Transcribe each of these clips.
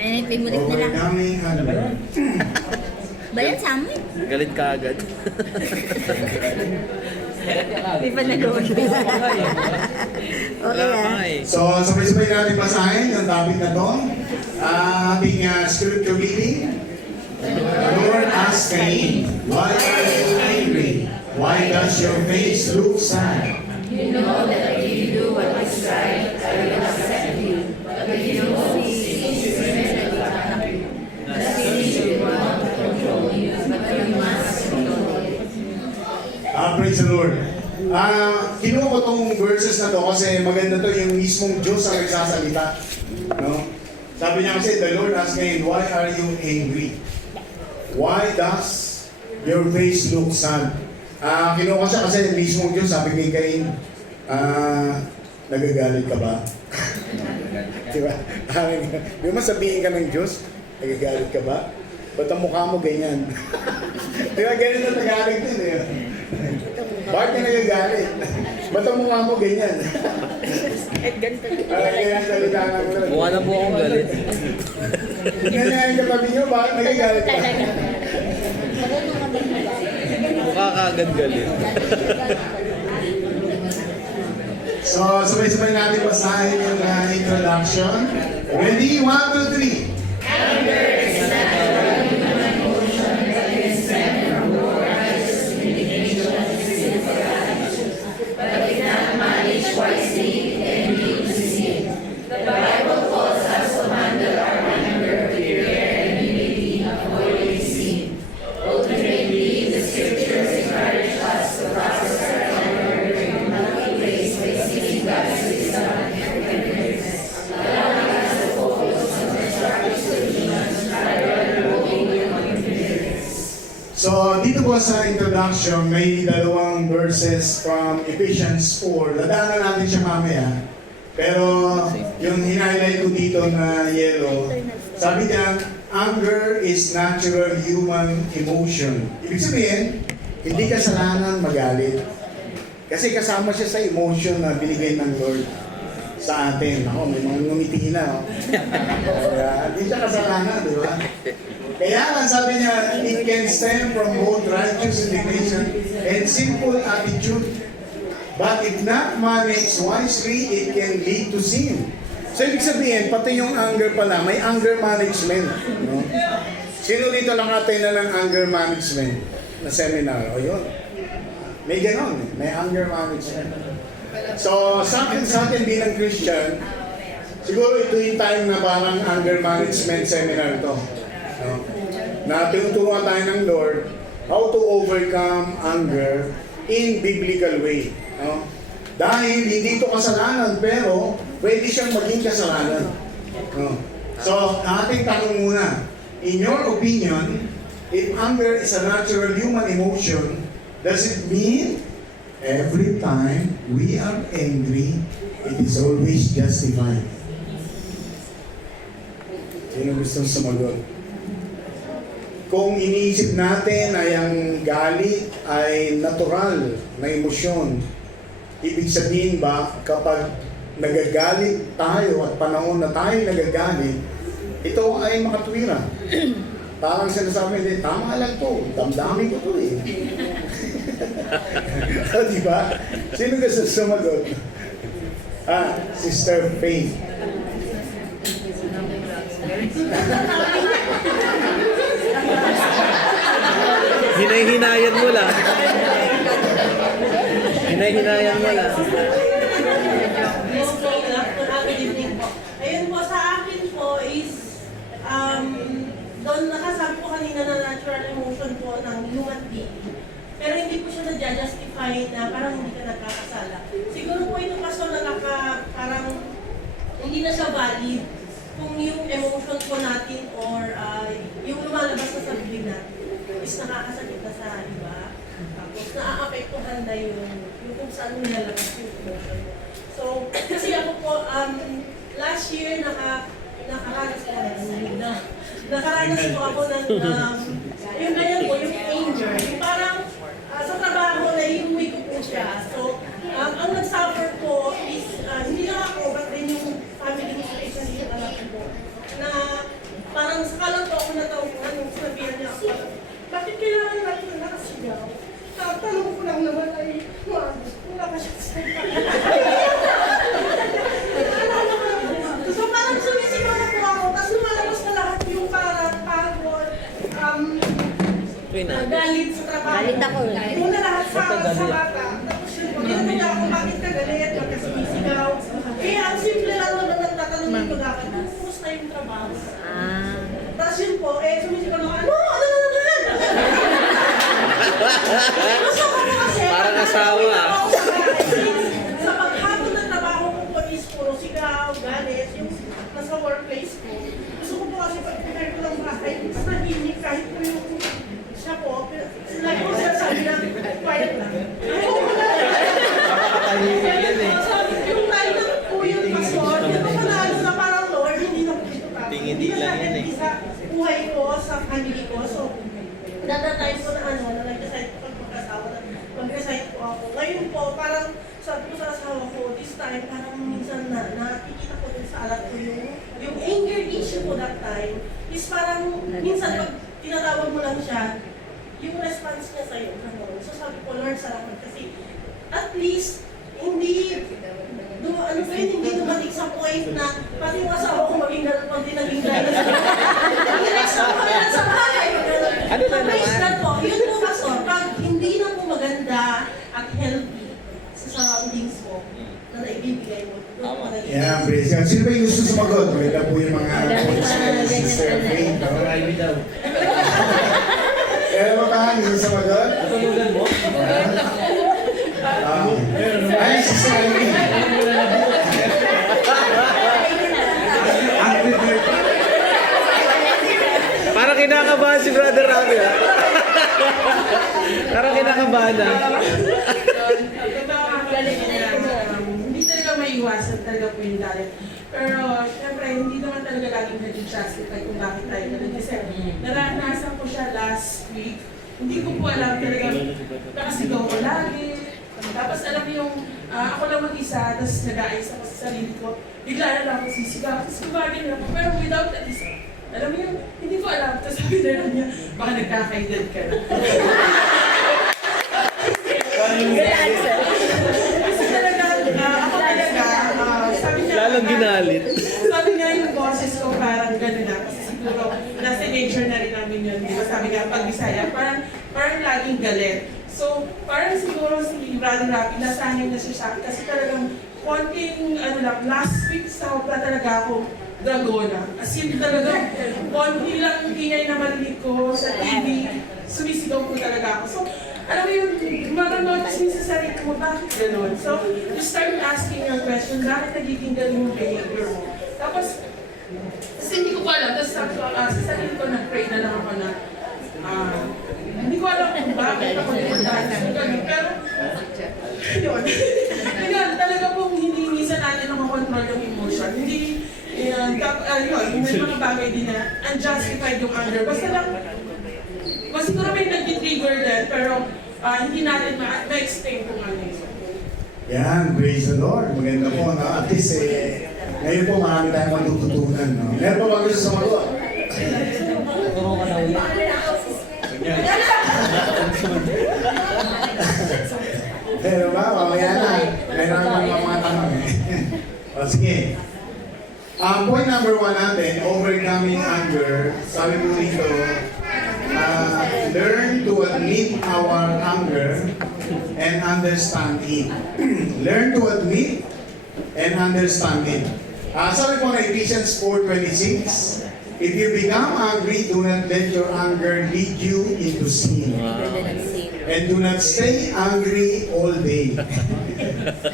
Ay, favorite nila. Overcoming hunger. Ba yan sa amin? Galit ka agad. May panagawa. Wala Okay pa eh. So, sabay-sabay natin basahin yung topic na to. Ating scripture reading. The Lord asked Cain, "Why are you angry? Why does your face look sad?" You know that if you do what is right, I will accept you. But if you don't see humanity attack you, the things you want to control you, but you must control it. Praise the Lord. Kinuha ko tong verses na to kasi maganda to yung mismong Diyos ang nagsasalita. No? Sabi niya kasi, the Lord asked Cain, "Why are you angry? Why does your face look sad?" Kinuha ko siya kasi mismong Diyos, sabi kay Cain, nagagalit ka ba? Diba? Di ba sabihin ka ng Diyos, nagagalit ka ba? Ba't ang mukha mo ganyan? Diba ganyan na nagalit din eh. Bakit ka nagagalit? Ba't ang mukha mo ganyan? Ganyan salita lang mo. Mukha na po akong galit. Ganyan yung katabi nyo, bakit nagagalit ka? Mukha ka agad galit. So, sabay-sabay natin basahin yung introduction. Ready? 1, 2, 3. Anger is natural human emotion that is stemmed from war, righteous indignation, and sinful attitudes. But if not managed wisely, then lead to sin. The Bible calls us to handle our anger with care and humility, avoiding sin. Ultimately, the scriptures encourage us to process our anger in a healthy ways by seeking God's wisdom and forgiveness, allowing us to focus on constructive solutions rather than holding on to bitterness. So, dito po sa introduction, may dalawang verses from Ephesians 4. Ladaanan natin siya mamaya. Pero, yung hinighlight ko dito na yellow, sabi niya, anger is natural human emotion. Ibig sabihin, hindi kasalanan magalit. Kasi kasama siya sa emotion na binigay ng Lord sa atin. Ako, may mga ngumiti na. Oh. Kaya, hindi siya kasalanan, di ba? Kaya lang sabi niya, it can stem from both righteous indignation and sinful attitude. But if not managed wisely, it can lead to sin. So, ibig sabihin, pati yung anger pala, may anger management. No? Sino dito nakatay na ng anger management na seminar? O yun. May ganon, may anger management. So, sa atin bilang Christian, siguro ito yung time na parang anger management seminar ito. No? Na tinuturuan tayo ng Lord how to overcome anger in biblical way. No? Dahil hindi ito kasalanan, pero pwede siyang maging kasalanan. No? So, ating tanong muna, in your opinion, if anger is a natural human emotion, does it mean every time we are angry, it is always justified? Sino gustong sumagot? Kung iniisip natin ay ang galit ay natural na emosyon, ibig sabihin ba kapag nagagalit tayo at panahon na tayo nagagalit, ito ay makatwira. Parang sinasabi nila, tama lang to, damdamin ko to eh. Diba? Sino gusto sumagot? Sister Faith. Hinay-hinayan mo lang. Hinay-hinayan mo lang. Good evening po. Ayun po, sa akin po is, doon nakasabi ko kanina na natural emotion po ng human being. Pero hindi po siya na-justify na parang hindi ka nagkakasala. Siguro po ito kaso parang hindi na siya valid kung yung emotion po natin or yung lumalabas na sa bibig natin is nakakasakit na sa iba. Tapos naaapektuhan na yung kung saan nilalabas yung emotion mo. So, kasi ako po, last year nakaranas po ako ng yung ganyan po, yung anger. Yung parang sa trabaho na iuwi ko po siya. So, ang nag-suffer po is hindi lang ako, but din yung family ko sa isang anak ko na parang saka lang po ako natauhan yung sinabihan niya ako, bakit kailangan natin na nakasigaw? Tanong ko lang naman ay, wala ka siya sa So parang sumisigaw na po ako, tapos lumalabas na lahat yung parang pagod, galit sa trabaho. Galit ako. Una lahat sa bata. Tapos yun, ginagawa ako, bakit ka galit? Bakit ka sumisigaw? Kaya ang simple lang naman ang tatanungin ko dapat, kumusta yung trabaho? Tapos yun po, sumisigaw na ako, ano? Gusto ko po kasi, Parang asawa. Sa paghapon ng trabaho ko po is puro sigaw, galit, yung nasa workplace ko. Gusto ko po kasi pag-prepare ko ng bahay, mas nahinig kahit po yung siya po, lagi ko siya sabi na, quiet lang. Ayaw ko na. Yung time na po yung pastor, yung panalo na parang Lord, hindi na po ito pa. Hindi na sa akin, sa buhay ko, sa family ko. So, time ko na na nag-recite ko pag-asawa na mag-recite po ako. Ngayon po, parang sabi ko sa asawa ko, this time, parang minsan nakikita ko din sa alat ko yung anger issue ko that time is parang minsan pag tinatawag mo lang siya, yung response niya sa'yo, gano'n. So sabi ko, Lord, salamat kasi at least, hindi dumating sa point na pati yung asawa ko maging gano'n pag di naging gano'n. Next na po yan sa bahay. Ano na Praise naman? God po. Yun po, Pastor. Pag hindi na po maganda at healthy sa surroundings mo na naibibigay mo. Yeah, praise God. Sino ba yung gusto sumagot? Wala po yung mga Sister Faith. Pero baka yung sumagot? Tunugan mo? Ay, Sister Alvin. Parang kinakabahan si Brother Rafi, ha? Parang kinakabahan na. Hindi talaga maiwasan talaga po yung galit. Pero, syempre, hindi naman talaga laging nag-justify kung bakit tayo galit. Kasi, naranasan ko siya last week. Hindi ko po alam talaga, nakasigaw ko lagi. Tapos, alam mo yung, ako lang mag-isa, tapos nag-aayos ako sa sarili ko. Bigla na lang ako sisigaw. Tapos, kumagin na ako. Pero without that is, alam mo yung, hindi ko alam. Tapos sabi na lang niya, baka nagkakaedad ka na. Kasi talaga, ako talaga, sabi niya, Lalong ginalit. sabi niya yung boses ko parang gano'n na. Kasi siguro, nasa nature na rin namin yun. Di ba sabi nga, pag Bisaya, parang laging galit. So, parang siguro si Brother Rafi, nasanay na siya sa akin. Kasi talagang, konting, last week, sobra talaga ako dragona. As in talaga, konti lang ingay na marinig ko sa TV, sumisigaw ko talaga ako. So, alam mo yung mag-notice mo sa sarili mo, bakit gano'n? So, you start asking your question, bakit nagiging gano'n yung behavior mo? Tapos, kasi hindi ko pa alam, tapos sa sarili ko, nag-pray na lang ako na, hindi ko alam kung bakit ako nagpuntahan sa gano'n. Pero, yun. Yun, talaga pong hindi minsan natin nakakontrol yung emotion. Hindi, yun, may mga bagay din na unjustified yung anger. Basta lang, siguro may nag-trigger din, pero hindi natin ma-explain kung ano yun. Yan, praise the Lord. Maganda po, no? At least, ngayon po marami tayong matututunan, no? Meron po ba gusto sumagot? Pero ba, mamaya na. Meron akong mga tanong eh. O sige. Point number 1 natin, overcoming anger. Sabi mo dito, learn to admit our anger and understand it. Learn to admit and understand it. Sabi po na Ephesians 4:26, if you become angry, do not let your anger lead you into sin. And do not stay angry all day.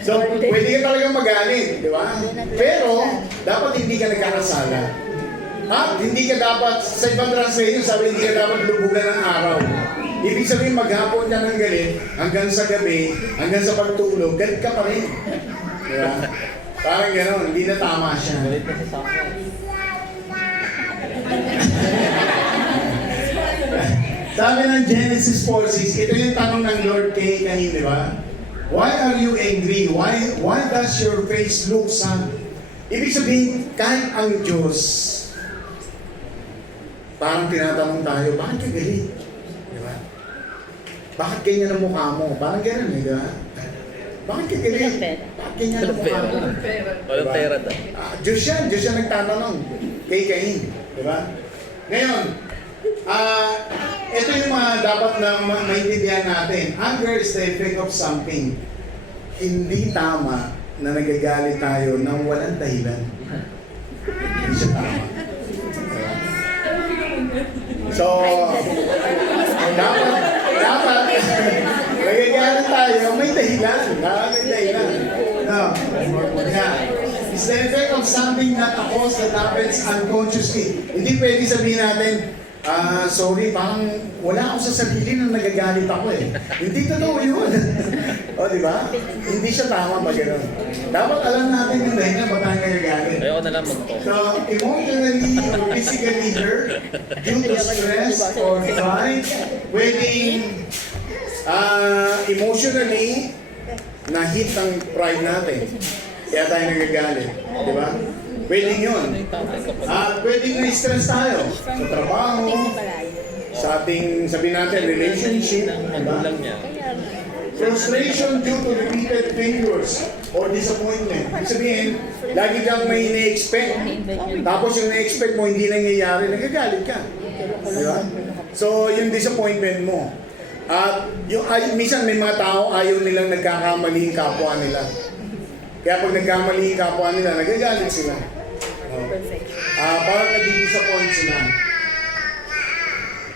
So, pwede ka talagang magalit, di ba? Pero, dapat hindi ka nagkakasala. At hindi ka dapat, sa ibang translation, sabi hindi ka dapat lubugan ng araw. Ibig sabihin, maghapon ka ng galit, hanggang sa gabi, hanggang sa pagtulog, galit ka pa rin. Di ba? Parang gano'n, hindi na tama siya. Sabi ng Genesis 4:6, ito yung tanong ng Lord kay Cain, di ba? Why are you angry? Why does your face look sad? Ibig sabihin, kahit ang Diyos, parang tinatanong tayo, bakit ka galit? Di ba? Bakit ganyan ang mukha mo? Parang ganyan, di ba? Bakit ka galit? Bakit ganyan ang mukha mo? Walang pera daw. Diyos yan nagtatanong kay Cain. Di ba? Ngayon, ito yung mga dapat na maintindihan natin. Anger is the effect of something. Hindi tama na nagagalit tayo ng walang dahilan. Hindi siya tama. So, dapat nagagalit tayo, may dahilan. May dahilan. No. It's the effect of something not a cause that happens unconsciously. Hindi pwede sabihin natin, sorry, parang wala ako sa sarili nang nagagalit ako eh. Hindi totoo yun. O, di ba? Hindi siya tama pag gano'n. Dapat alam natin yung dahilan ba't tayo nagagalit. Ayoko na lang mag-talk. So, emotionally or physically hurt due to stress or pride, pwedeng emotionally na-hit ang pride natin. Kaya tayo nagagalit. Di ba? Pwedeng yun. Pwedeng na-stress tayo sa trabaho, sa ating, sabihin natin, relationship. Diba? Frustration due to repeated failures or disappointment. Ibig sabihin, lagi kang may ina-expect. Tapos yung na-expect mo, hindi nangyayari, nagagalit ka. Diba? So, yung disappointment mo. At minsan may mga tao ayaw nilang nagkakamali yung kapwa nila. Kaya pag nagkamali yung kapwa nila, nagagalit sila. Parang nadi-disappoint sila.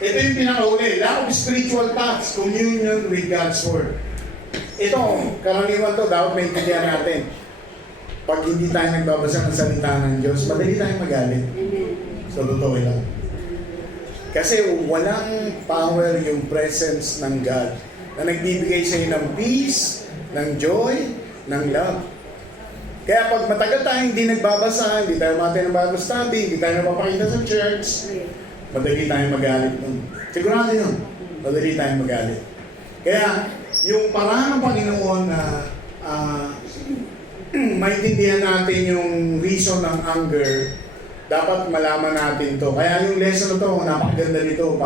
Ito yung pinakauli, lack of spiritual thoughts, communion with God's Word. Ito, karaniwan to, dapat maintindihan natin. Pag hindi tayo nagbabasa ng salita ng Diyos, madali tayong magalit. So, totoo lang. Kasi walang power yung presence ng God na nagbibigay sa iyo ng peace, ng joy, ng love. Kaya pag matagal tayo hindi nagbabasa, hindi tayo mati ng Bible study, hindi tayo napapakita sa church, madali tayong magalit nun. Sigurado yun, madali tayong magalit. Kaya yung paraan ng Panginoon na maintindihan natin yung reason ng anger, dapat malaman natin to. Kaya yung lesson na to, napakaganda nito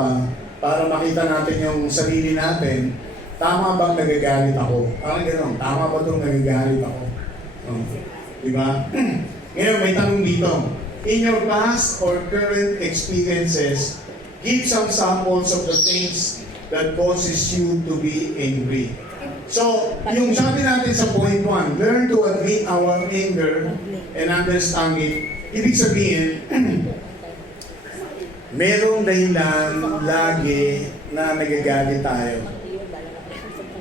para makita natin yung sarili natin. Tama bang nagagalit ako? Parang gano'n, tama ba itong nagagalit ako? Diba? Ngayon, may tanong dito. In your past or current experiences, give some samples of the things that causes you to be angry. So, yung sabi natin sa point 1, learn to admit our anger and understand it. Ibig sabihin, merong dahilan lagi na nagagalit tayo.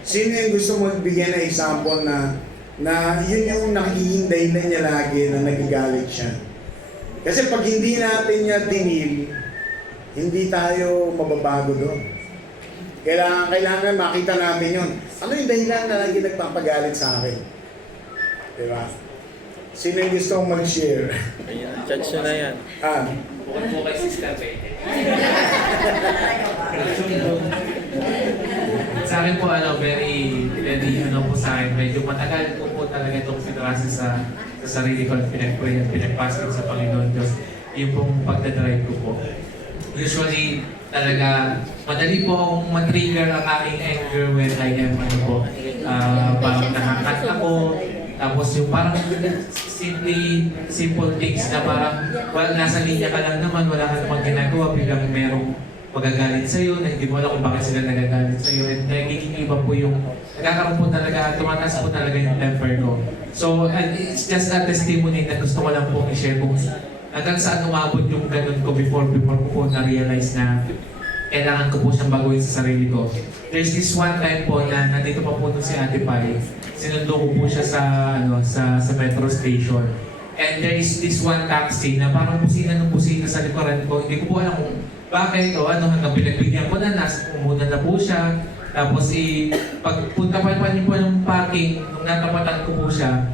Sino yung gusto mo bigyan ng example na yun yung nakihinday na niya lagi na nagagalit siya? Kasi pag hindi natin niya dinil, hindi tayo mababago doon. Kailangan makita natin yun. Ano yung dahilan na lagi nagpapagalit sa akin? Diba? Sino yung gusto kong mag-share? Ayan, judge nyo na yan. Bukod po kay Sister Betty. Sa akin po, very po sa akin. Medyo matagal po talaga itong pinrasa sa sarili ko at pinagpasok sa Panginoon Diyos. Yung pong pagdadrive ko po. Usually, talaga, madali po akong matrigger ang aking anger when I am parang nakakat ako. Tapos yung parang simple things na parang nasa linya ka lang naman, wala ka namang ginagawa, biglang merong magagalit sa'yo, na hindi mo alam kung bakit sila nagagalit sa'yo. And nagiging iba po yung, nagkakaroon po talaga, tumataas po talaga yung temper ko. So, it's just a testimony na gusto ko lang po i-share kung hanggang saan umabot yung ganun ko before ko po na-realize na kailangan ko po siyang baguhin sa sarili ko. There's this one time po na nandito pa po si Ate Pai. Sinundo ko po siya sa metro station. And there is this one taxi na parang busina sa likuran ko. Hindi ko po alam kung bakit o hanggang pinagbigyan ko na, umuna na po siya. Tapos pagpunta pa niyo po ng parking, nung natapatan ko po siya,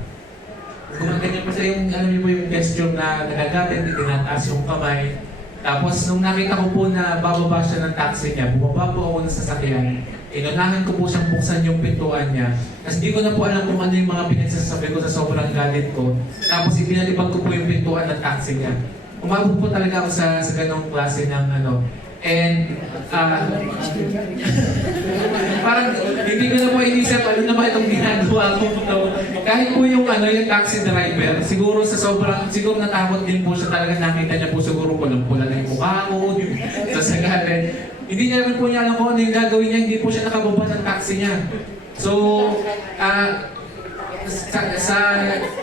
gumaganyan pa siya yung, alam niyo po yung gesture na nagagalit, tinataas yung kamay. Tapos nung nakita ko po na bababa siya ng taxi niya, bumaba po ako ng sasakyan. Inunahan ko po siyang buksan yung pintuan niya. Kasi hindi ko na po alam kung ano yung mga pinagsasabi ko sa sobrang galit ko. Tapos ipinalipag ko po yung pintuan ng taxi niya. umabot po talaga ako sa ganong klase ng ano. And parang hindi ko na po inisip ano naman itong ginagawa ko. Kahit po yung yung taxi driver, siguro siguro natakot din po siya talaga, nakita niya po siguro pulang-pula na yung mukha ko, sa sagalan. Hindi niya rin po niya alam kung ano yung gagawin niya, hindi po siya nakababa ng taxi niya. So,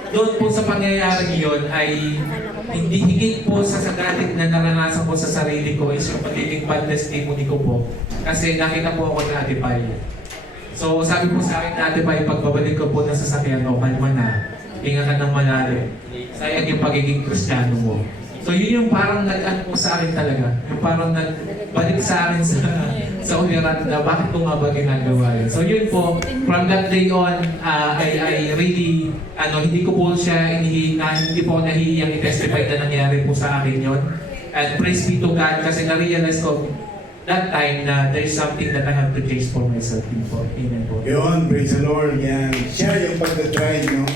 doon po sa pangyayaring yun ay hindi higit po sa galit na naranasan ko sa sarili ko is yung pagiging bad testimony ko po. Kasi nakita po ako ni Ate Pai. So sabi po sa akin ni Ate Pai, pagbabalik ko po ng sasakyan ko, kalma na, hinga ka ng malalim. Sayang yung pagiging Kristiyano mo. So yun yung parang nag-ano po sa akin talaga. Yung parang nagbalik sa akin sa ulirat na bakit ko nga ba ginagawa yun. So yun po, from that day on, I really, hindi ko po siya hindi po ako nahihiyang i-testify na nangyari po sa akin yun. And praise be to God, kasi na-realize ko that time na there is something that I have to chase for myself din po. Amen po. Yun, praise the Lord. Yan. Siya yung pagdadrive, no?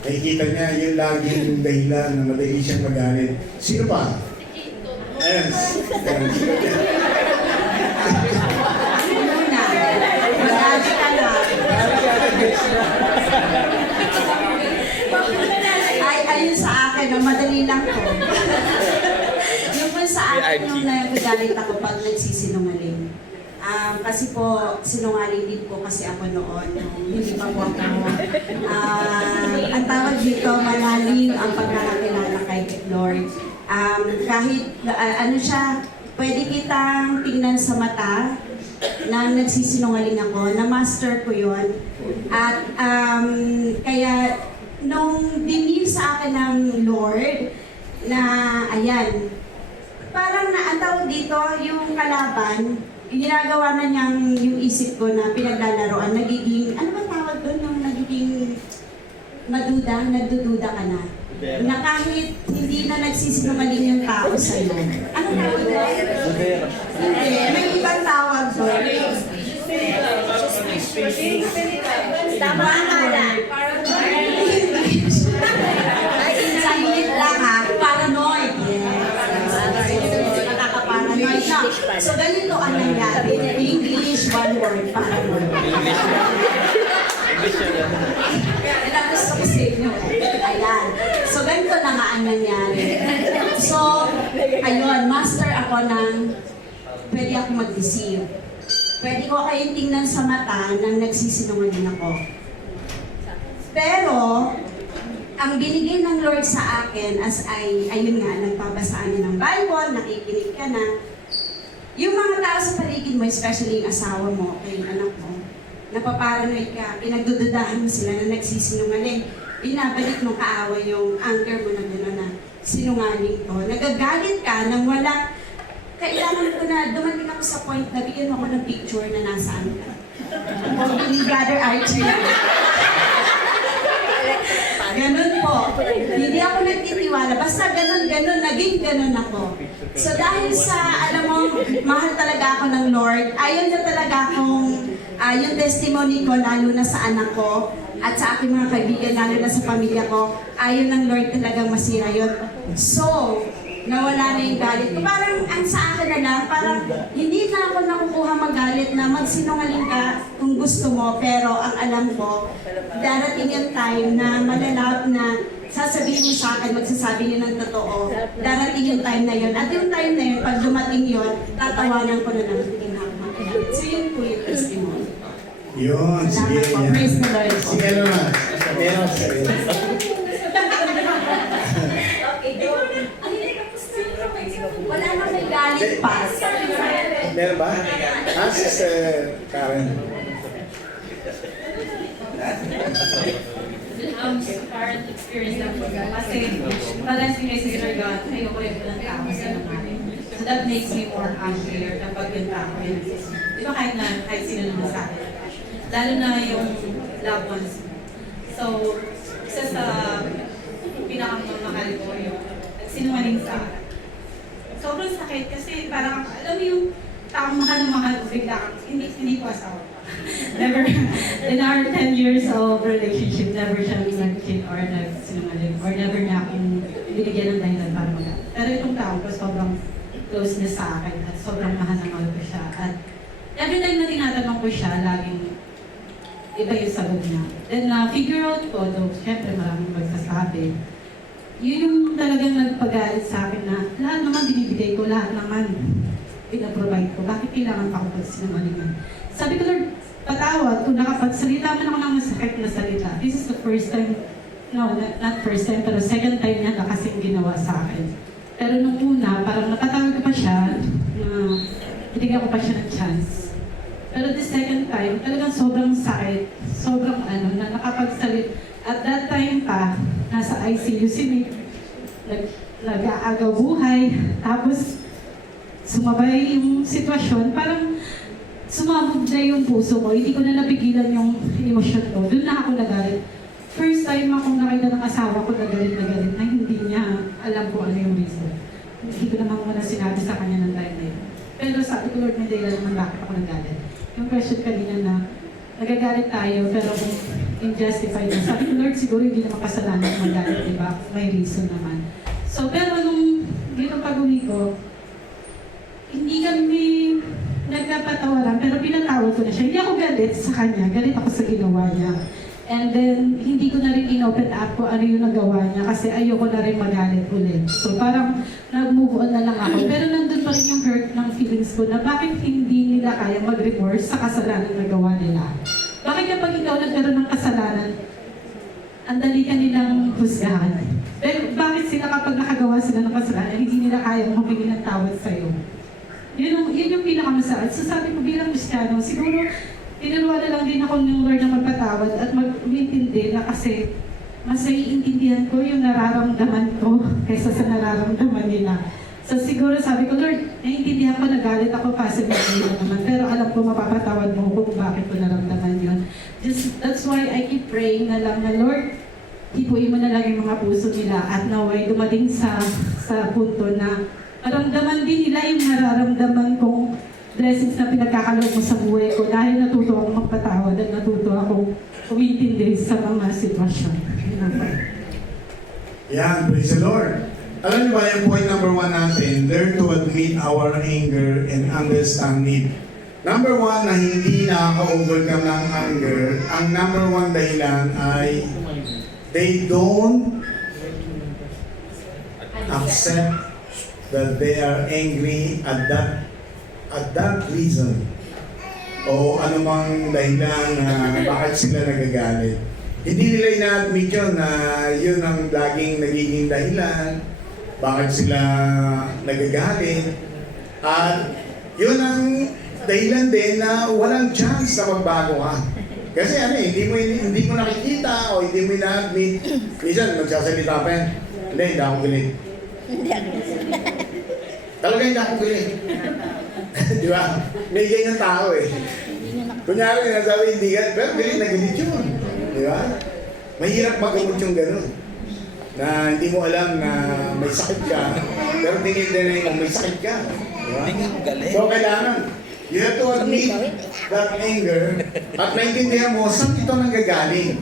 Nakikita niya yung laging dahilan na madali siyang magalit. Sino pa? Ayan. Madali ka na. Ay, ayun sa akin, madali lang ko. Yung po sa akin, yung nagagalit ako pag nagsisinungaling. Kasi po, sinungaling din po kasi ako noon, hindi pa po ako. Ang tawag dito, malalim ang pagkakakilala kay Lord. Kahit siya, pwede kitang tingnan sa mata na nagsisinungaling ako, na-master ko yon. At kaya, nung dinil sa akin ng Lord, na ayan, parang ang tawag dito, yung kalaban, ginagawa na niyang yung isip ko na pinaglalaroan, nagiging, ano ba tawag doon, yung nagiging nagdududa ka na. Na kahit hindi na nagsisinungaling yung tao sa'yo. Anong tawag doon? Hindi, may ibang tawag doon. Tama ka na. Saglit lang ha, paranoid. Yes. Nakaka-paranoid siya. So ganito ang nangyari. English, one word, paranoid. English yun. Ilang gusto ko sa inyo eh. Ayan. So ganito na nga ang nangyari. So, ayun, master ako ng pwede ako mag-deceive. Pwede ko kayong tingnan sa mata nang nagsisinungaling ako. Pero, ang binigay ng Lord sa akin ayun nga, nagbabasa ng Bible, nakikinig ka na, yung mga tao sa paligid mo, especially yung asawa mo, kay anak mo, napaparanoid ka, pinagdududahan mo sila na nagsisinungaling, binabalik mo kaaway yung anchor mo na gano'n na sinungaling ko. Nagagalit ka nang wala, kailangan ko na dumating ako sa point na bigyan mo ako ng picture na nasaan ka. O ni Brother Archie. Ganun po. Hindi ako nagtitiwala. Basta ganun, naging ganun ako. So dahil sa, alam mo, mahal talaga ako ng Lord, ayaw na talaga akong, yung testimony ko, lalo na sa anak ko, at sa aking mga kaibigan, lalo na sa pamilya ko, ayaw ng Lord talagang masira yun. So, nawala na yung galit ko. Parang ang sa akin na lang, parang hindi na ako nakukuha magalit na magsinungaling ka kung gusto mo, pero ang alam ko, darating yung time na malalap na sasabihin mo sa akin, magsasabi niyo ng totoo, darating yung time na yun. At yung time na yun, pag dumating yun, tatawanan ko na ng tinakma. So yun po yung testimony. Yun, sige. Salamat po. Praise the Lord. Sige naman. Meron sa'yo. Wala na may galit pa. Meron ba? Sister Karen. Current experience lang po. Kasi parang si Sister God, ayoko rin po ng tao sa nangyari. So that makes me more angrier kapag yung tao ay nagsisinungaling. Di ba kahit sino naman sa akin. Lalo na yung loved ones. So, isa sa pinakamamahal ko yung nagsinungaling sa akin. Sobrang sakit kasi parang, alam mo yung taong mahal, bigla kang, hindi ko asawa. Never, in our 10 years of relationship, never siya nag-cheat or nag-sinungaling or never niya akong binigyan ng dahilan para mag-aaway. Pero itong tao ko, sobrang close niya sa akin at sobrang mahal na mahal ko siya. At every time na tinatanong ko siya, laging iba yung sagot niya. Then figure out ko, though syempre maraming magsasabi, yun yung talagang nagpagalit sa akin na lahat naman binibigay ko, lahat naman pinaprovide ko. Bakit kailangan pa ako pagsinungalingan? Sabi ko, Lord, patawad kung nakapagsalita man ako ng masakit na salita. This is the first time, no, not first time, pero second time niya na kasing ginawa sa akin. Pero nung una, parang napatawag ko pa siya, binigyan ko pa siya ng chance. Pero the second time, talagang sobrang sakit, sobrang na nakapagsalit. At that time pa, nasa ICU si Nick, nag-aagaw buhay, tapos sumabay yung sitwasyon, parang sumabog na yung puso ko, hindi ko na napigilan yung emosyon ko. Doon na ako nagalit. First time akong nakita ng asawa ko na galit na hindi niya alam kung ano yung reason. Hindi ko naman muna sinabi sa kanya ng time na yun. Pero sabi ko, Lord, may dahilan naman bakit ako nagalit. Yung question kanina na nagagalit tayo pero kung injustified na. Sabi ko, Lord, siguro hindi naman kasalanan kung magalit, di ba? May reason naman. So, pero nung dito pag-uwi ko, hindi kami nagkapatawaran, pero pinatawad ko na siya. Hindi ako galit sa kanya, galit ako sa ginawa niya. And then, hindi ko na rin in-open up ko ano yung nagawa niya kasi ayoko na rin magalit ulit. So parang nag-move on na lang ako. Pero nandun pa rin yung hurt ng feelings ko na bakit hindi nila kaya mag-remorse sa kasalanan na gawa nila. Bakit kapag ikaw nagkaroon ng kasalanan, ang dali ka nilang husgahan. Pero bakit sila kapag nakagawa sila ng kasalanan, hindi nila kaya humingi ng tawad sa'yo? Yun yung pinakamasakit. So sabi ko bilang Kristiyano, siguro tinuruan na lang din ako ng Lord na magpatawad at mag-intindi na kasi mas naiintindihan ko yung nararamdaman ko kaysa sa nararamdaman nila. So siguro sabi ko, Lord, naiintindihan ko, nagalit ako, possible naman, pero alam ko mapapatawad mo ko kung bakit ko naramdaman yun. That's why I keep praying na lang na, Lord, hipuin mo na lang yung mga puso nila at naway dumating sa punto na maramdaman din nila yung nararamdaman kong blessings na pinagkakaloob mo sa buhay ko dahil natuto akong magpatawad at natuto akong umintindi sa mga sitwasyon. Yan, praise the Lord. Alam niyo ba yung point number 1 natin, learn to admit our anger and understand it. Number 1 na hindi nakaka-overcome ng anger, ang number 1 dahilan ay they don't accept that they are angry at that reason o anumang dahilan na bakit sila nagagalit. Hindi nila ina-admit yun na yun ang laging nagiging dahilan bakit sila nagagalit. At yun ang dahilan din na walang chance na magbago ka. Kasi hindi mo nakikita o hindi mo ina-admit. Minsan magsasalita pa yan, hindi ako galit. Talaga hindi ako galit. Di ba? May ganyan tao eh. Kunyari nasabi hindi galit, pero galit na galit yun. Di ba? Mahirap magamot yung gano'n. Na hindi mo alam na may sakit ka, pero tingin din na may sakit ka. Di ba? So kailangan, you have to admit that anger at naintindihan mo saan ito nanggagaling.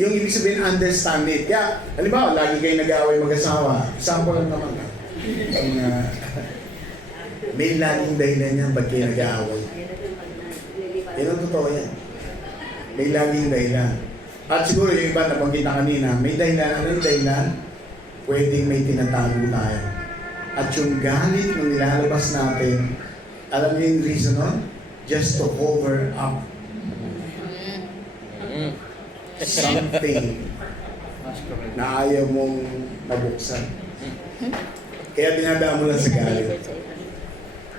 Yung ibig sabihin, understand it. Kaya, halimbawa, lagi kayo nag-aaway mag-asawa. Example lang naman. May laging dahilan yan ba't kayo nag-aaway. Yan ang totoo yan. May laging dahilan. At siguro yung iba nabanggit na kanina, may dahilan. Ano yung dahilan? Pwedeng may tinatago tayo. At yung galit na nilalabas natin, alam niyo yung reason nun? Just to cover up something na ayaw mong nabuksan. Kaya dinadaan mo lang sa galit.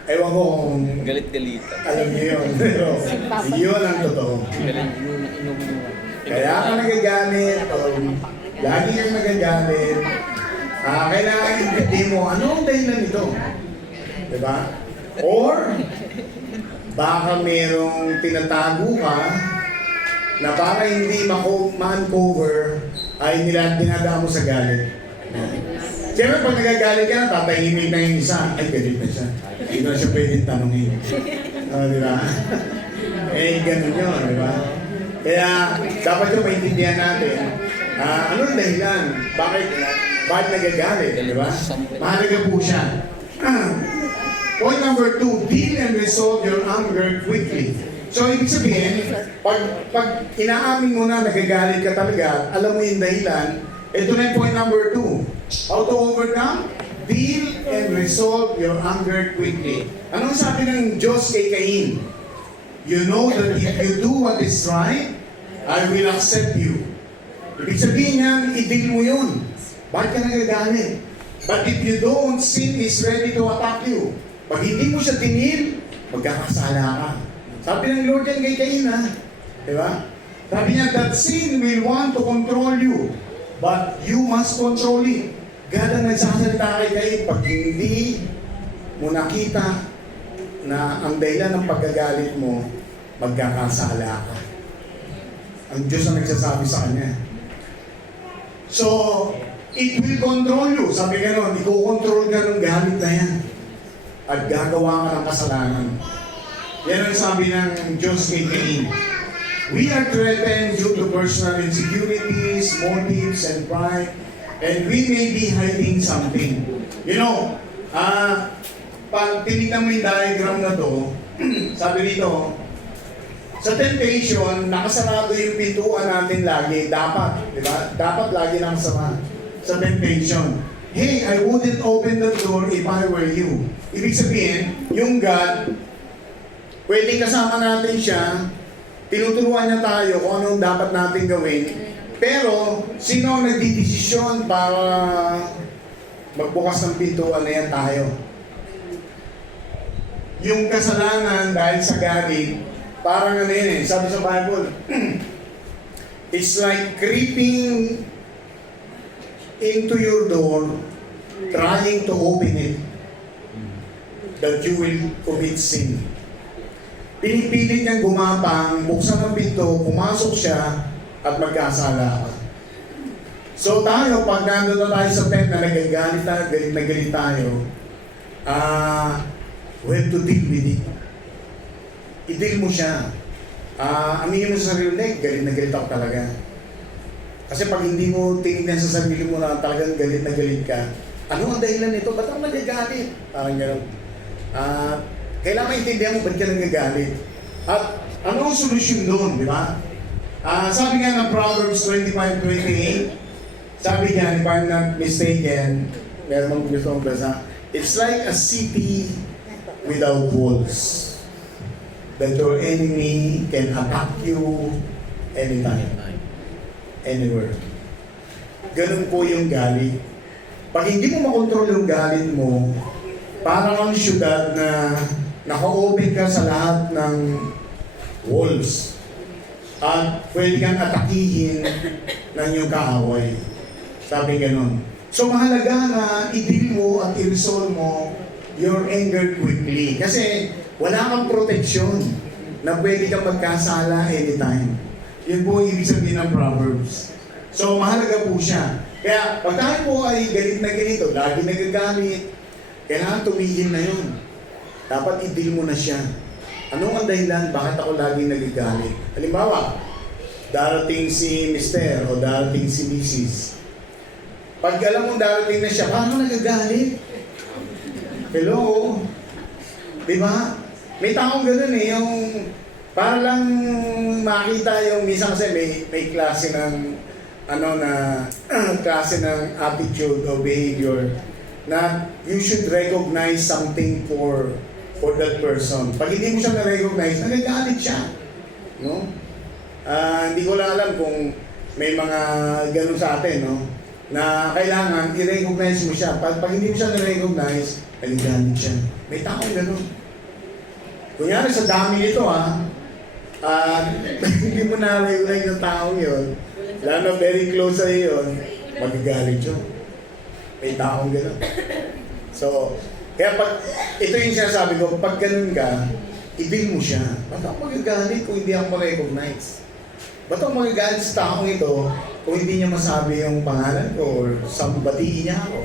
Ewan ko kung Galit-galitan. alam niyo yun, pero yun ang totoo. Kaya ka nagagalit, o lagi kang nagagalit, kailangan intindihin mo, ano ang dahilan nito? Diba? Or, baka merong tinatago ka na para hindi ma-uncover ay dinadaan mo sa galit. Siyempre, pag nagagalit ka na, tatahimik na yung isa. Ay, galit na siya. Hindi na siya pwedeng tanongin. Di ba? Ganun yun, di ba? Kaya, dapat yung maintindihan natin, ano ang dahilan? Bakit nagagalit, di ba? Mahalaga po siya. Point number 2, deal and resolve your anger quickly. So, ibig sabihin, pag inaamin mo na nagagalit ka talaga, alam mo yung dahilan, ito na yung point number 2. How to overcome? Deal and resolve your anger quickly. Anong sabi ng Diyos kay Cain? You know that if you do what is right, I will accept you. Ibig sabihin niyan, i-deal mo yun. Bakit ka nagagalit? But if you don't, sin is ready to attack you. Pag hindi mo siya tinil, magkakasala ka. Sabi ng Lord yan kay Cain, ha? Diba? Sabi niya, that sin will want to control you, but you must control it. God ang nagsasalita kay Cain, pag hindi mo nakita na ang dahilan ng pagkagalit mo, magkakasala ka. Ang Diyos ang nagsasabi sa kanya. So, it will control you. Sabi gano'n, iko-control ka ng galit na yan. At gagawa ka ng kasalanan. Yan ang sabi ng Diyos kay Cain. We are threatened due to personal insecurities, motives, and pride, and we may be hiding something. You know, pag tinignan mo yung diagram na to, sabi dito, sa temptation, nakasarado yung pintuan natin lagi. Dapat, di ba? Dapat lagi nakasara sa temptation. Hey, I wouldn't open the door if I were you. Ibig sabihin, yung God, pwedeng kasama natin siya, tinuturuan niya tayo kung anong dapat natin gawin, pero sino ang nagdidesisyon para magbukas ng pintuan na yan tayo? Yung kasalanan dahil sa galit, parang ano yun sabi sa Bible, it's like creeping into your door, trying to open it, that you will commit sin. Pinipilit niyang gumapang, buksan ang pinto, pumasok siya, at magkasala ka. So tayo, pag nandun na tayo sa tent na nagagalit tayo, galit na galit tayo, we have to deal with it. I-deal mo siya. Aminin mo sa sarili, galit na galit ako talaga. Kasi pag hindi mo tinignan sa sarili mo na talagang galit na galit ka, ano ang dahilan nito? Ba't ako nagagalit? Parang gano'n. Kailangan maintindihan mo ba't ka nagagalit. At ano ang solusyon doon, di ba? Sabi nga ng Proverbs 25:28, sabi niya, if I'm not mistaken, meron mong gusto mong basa, it's like a city without walls, that your enemy can attack you anytime, anywhere. Ganun po yung galit. Pag hindi mo makontrol yung galit mo, parang ang syudad na naka-open ka sa lahat ng walls. At pwede kang atakihin ng iyong kaaway. Sabi ganun. So mahalaga na i-deal mo at i-resolve mo your anger quickly. Kasi wala kang proteksyon na pwede kang magkasala anytime. Yun po ibig sabihin ng Proverbs. So mahalaga po siya. Kaya pag tayo po ay galit na ganito, lagi nagagalit, kailangan tumigil na yun. Dapat i-deal mo na siya. Anong ang dahilan? Bakit ako laging nagagalit? Halimbawa, darating si Mr. o darating si Mrs. Pag alam mong darating na siya, paano nagagalit? Hello? Diba? May taong ganun yung para lang makita yung minsan kasi may klase ng klase ng attitude o behavior na you should recognize something for that person. Pag hindi mo siya na-recognize, nagagalit siya. No? Hindi ko lang alam kung may mga ganun sa atin, no? Na kailangan i-recognize mo siya. Pag hindi mo siya na-recognize, nagagalit siya. May taong ganun. Kunyari sa dami nito, hindi mo na-recognize yung taong yun, lalo na very close sa iyo yun, magagalit yun. May taong ganun. So, kaya pag, ito yung sinasabi ko, pag ganun ka, i-deal mo siya. Ba't ako magagalit kung hindi ako ma-recognize? Ba't ako magagalit sa taong ito kung hindi niya masabi yung pangalan ko or batiin niya ako?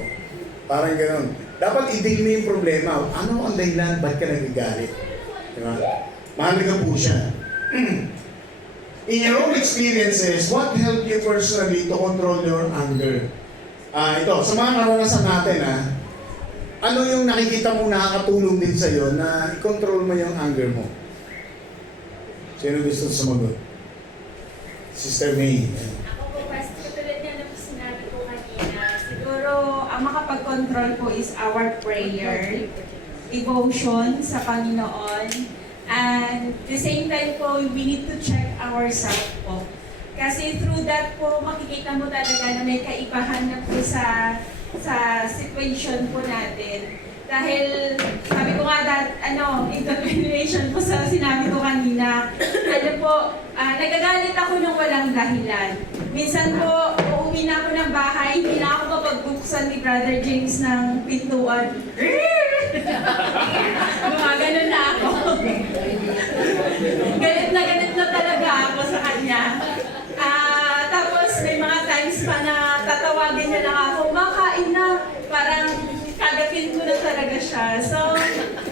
Parang gano'n. Dapat i-deal mo yung problema. Ano ang dahilan? Ba't ka nagagalit? Diba? Mahalaga po siya. In your own experiences, what helped you personally to control your anger? Ito, sa mga karanasan natin, ano yung nakikita mo nakakatulong din sa'yo na i-control mo yung anger mo? Sino gusto sumagot? Sister May. Ako po, Pastor, katulad nga na po sinabi ko kanina, siguro ang makapag-control po is our prayer, devotion sa Panginoon, and the same time po, we need to check ourselves po. Kasi through that po, makikita mo talaga na may kaibahan na po sa situation po natin. Dahil, sabi ko nga, in continuation po sa sinabi ko kanina, nagagalit ako ng walang dahilan. Minsan po, uuwi na ako ng bahay, hindi na ako mapagbuksan ni Brother James ng pintuan. Gumaganon na ako. Galit na talaga ako sa kanya. Tapos may mga times pa na tatawagin niya lang ako, makain na, parang kagapin ko na talaga siya. So,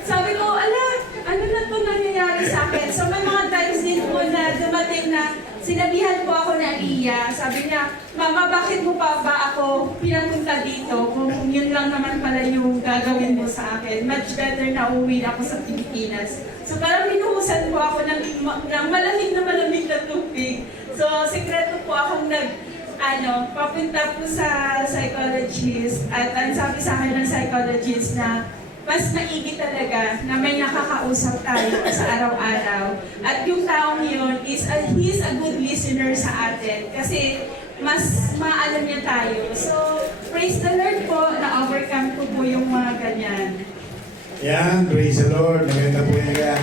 sabi ko, ano na ito nangyayari sa akin? So, may mga times din po na dumating na sinabihan po ako na Iya. Sabi niya, Mama, bakit mo pa ba ako pinapunta dito kung yun lang naman pala yung gagawin mo sa akin? Much better na uwi ako sa Pilipinas. So, parang binuhusan po ako ng malamig na tubig. So, sikreto po akong papunta po sa psychologist at ang sabi sa akin ng psychologist na mas maigi talaga na may nakakausap tayo sa araw-araw. At yung taong yun he's a good listener sa atin kasi mas maalam niya tayo. So, praise the Lord po, na-overcome ko po yung mga ganyan. Yan, praise the Lord. Maganda po yan.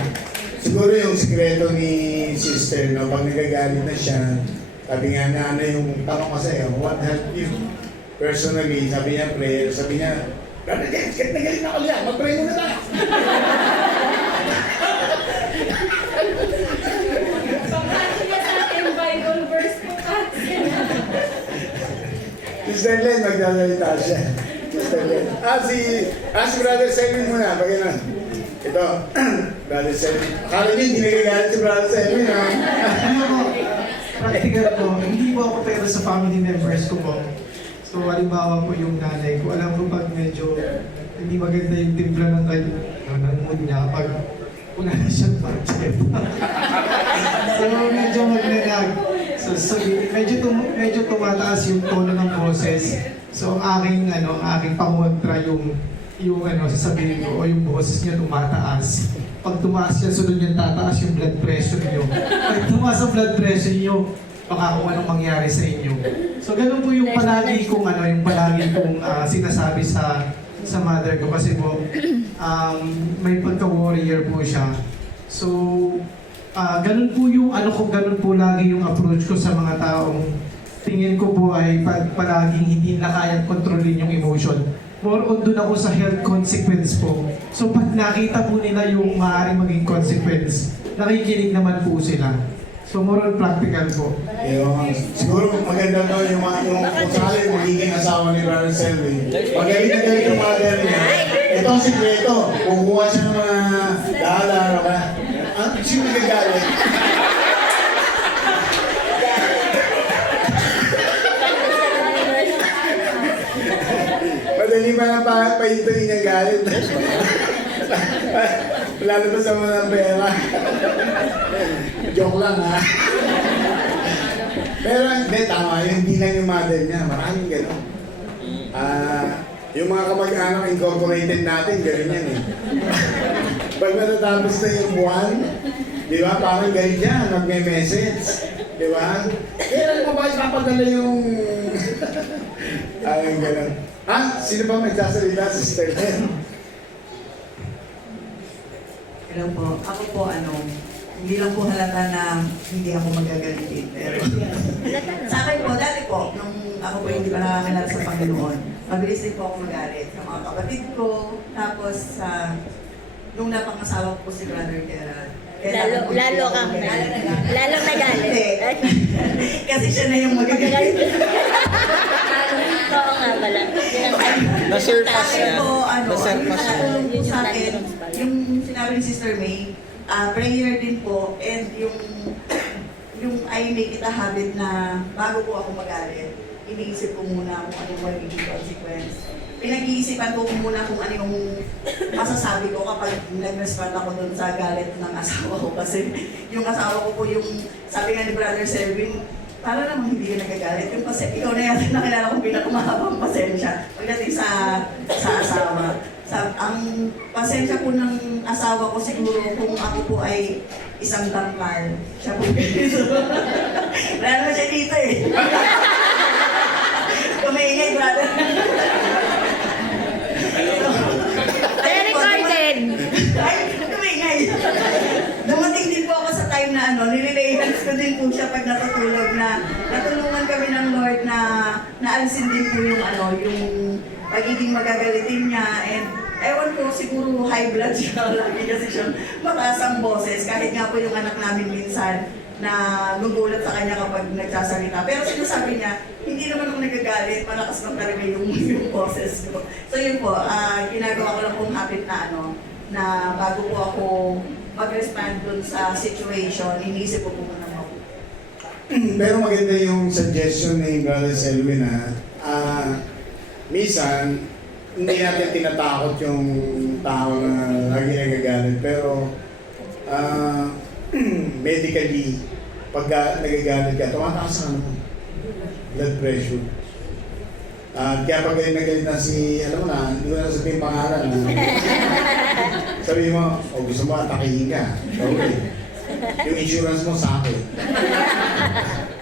Siguro yung sikreto ni sister, no, pag nagagalit na siya, sabi nga na yung tanong kasi, what helped you? Personally, sabi niya prayer, sabi niya, Brother James, kahit nagalit na ako yan, mag-pray muna tayo. Pagkati niya sa ating Bible verse po kasi. Sister Len, magdadalita siya. Sister Len. Si Brother Selwyn muna, pag yun. Ito, Brother Selwyn. Akala niyo, hindi nagagalit si Brother Selwyn, ha? Practical po, hindi po ako pero sa family members ko po. So, halimbawa po yung nanay ko, alam ko pag medyo hindi maganda yung timpla ng mood niya kapag wala na siyang budget. So, medyo maglalag. So medyo tumataas yung tono ng boses. So, ang aking pangontra yung sasabihin ko o yung boses niya tumataas. Pag tumaas yan, sunod yung tataas yung blood pressure niyo. Pag tumaas ang blood pressure niyo, baka kung anong mangyari sa inyo. So ganun po yung palagi kong sinasabi sa mother ko kasi po may pagka-warrior po siya. So ganun po yung ganun po lagi yung approach ko sa mga taong tingin ko po ay palaging hindi na kayang kontrolin yung emotion. More on doon ako sa health consequence po. So pag nakita po nila yung maaaring maging consequence, nakikinig naman po sila. So more on practical po. Siguro maganda daw yung kung sakali magiging asawa ni Brother Selwyn. Magaling na galing yung mother niya. Ito ang sikreto. Kukuha siya ng mga dala. Sino nagagalit? Madali ba na pahintuin yung galit? Lalo pa sa mga pera. Joke lang, ha? Pero hindi, tama. Hindi lang yung mother niya. Maraming gano'n. Yung mga kamag-anak incorporated natin, gano'n yan eh. Pag natatapos na yung buwan, di ba, parang gano'n yan, mag-message. Di ba? Kaya mo ba ipapadala yung... Ayun, gano'n. Sino ba magsasalita? Sister Len? Hello po. Ako po, hindi lang po halata na hindi ako magagalitin. Pero sa akin po, dati po, nung ako po hindi pa nakakilala sa Panginoon, mabilis din po ako magalit sa mga kapatid ko. Tapos, nung napangasawa ko po si Brother Gerald, Lalo kang nagalit. Kasi siya na yung magagalit. Oo nga pala. Na-surpass Kaya niya. po, ano, ang Na-surpass niya. nakatulong po sa akin, yung sinabi ni Sister May, prayer din po, and yung I make it a habit na bago po ako magalit, iniisip ko muna kung ano yung magiging consequence. Pinag-iisipan ko muna kung ano yung masasabi ko kapag nag-respond ako doon sa galit ng asawa ko. Kasi yung asawa ko po yung, sabi nga ni Brother Selvin, para namang hindi ka nagagalit. Yung ikaw na yata nakilala kong pinakamahabang pasensya pagdating sa asawa. Ang pasensya po ng asawa ko siguro kung ako po ay isang tangkal. Siya po dito. Wala naman siya dito eh. Kumaingay, brother. Recorded! Ay, kumingay. Dumating din po ako sa time na nililehans ko din po siya pag natutulog na natulungan kami ng Lord na naalisin din po yung yung pagiging magagalitin niya, and ewan ko, siguro high blood siya lagi kasi siya mataas ang boses, kahit nga po yung anak namin minsan na gugulat sa kanya kapag nagsasalita. Pero sinasabi niya, hindi naman ako nagagalit, malakas lang talaga yung boses ko. So yun po, ginagawa ko lang pong habit na na bago po ako mag-respond dun sa situation, iniisip ko po muna ako. Pero maganda yung suggestion ni Brother Selwyn na minsan, hindi natin tinatakot yung tao na lagi nagagalit. Pero medically, pag nagagalit ka, tumataas ang blood pressure. Kaya pag nagalit na alam mo na, hindi ko na sabihin pangalan. Sabi mo, gusto mo atakihin ka. Okay. Yung insurance mo sa akin.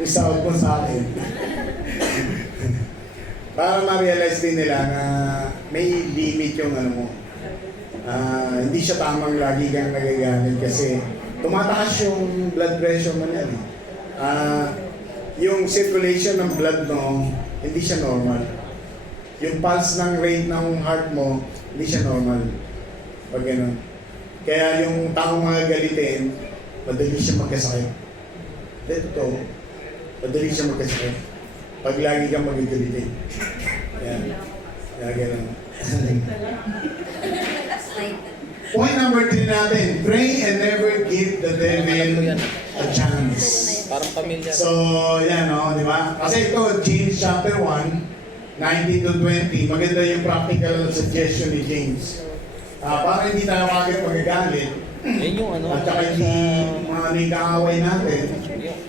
Yung sahod mo sa akin. Para ma-realize din nila na may limit yung mo. Hindi siya tamang lagi kang nagagalit kasi tumataas yung blood pressure mo yan. Yung circulation ng blood mo, hindi siya normal. Yung pulse ng rate ng heart mo, hindi siya normal. Pag gano'n. Kaya yung taong mga galitin, madali siya magkasakit. Dito, madali siya magkasakit. Pag lagi kang magagalitin. Yan. Kaya gano'n. Point number 3 natin, pray and never give the devil a chance. Parang pamilya. So, yan di ba? Kasi ito, James chapter 1, 19 to 20, maganda yung practical suggestion ni James. Para hindi tayo kagad magagalit, Yan yung at saka hindi mga kaaway natin,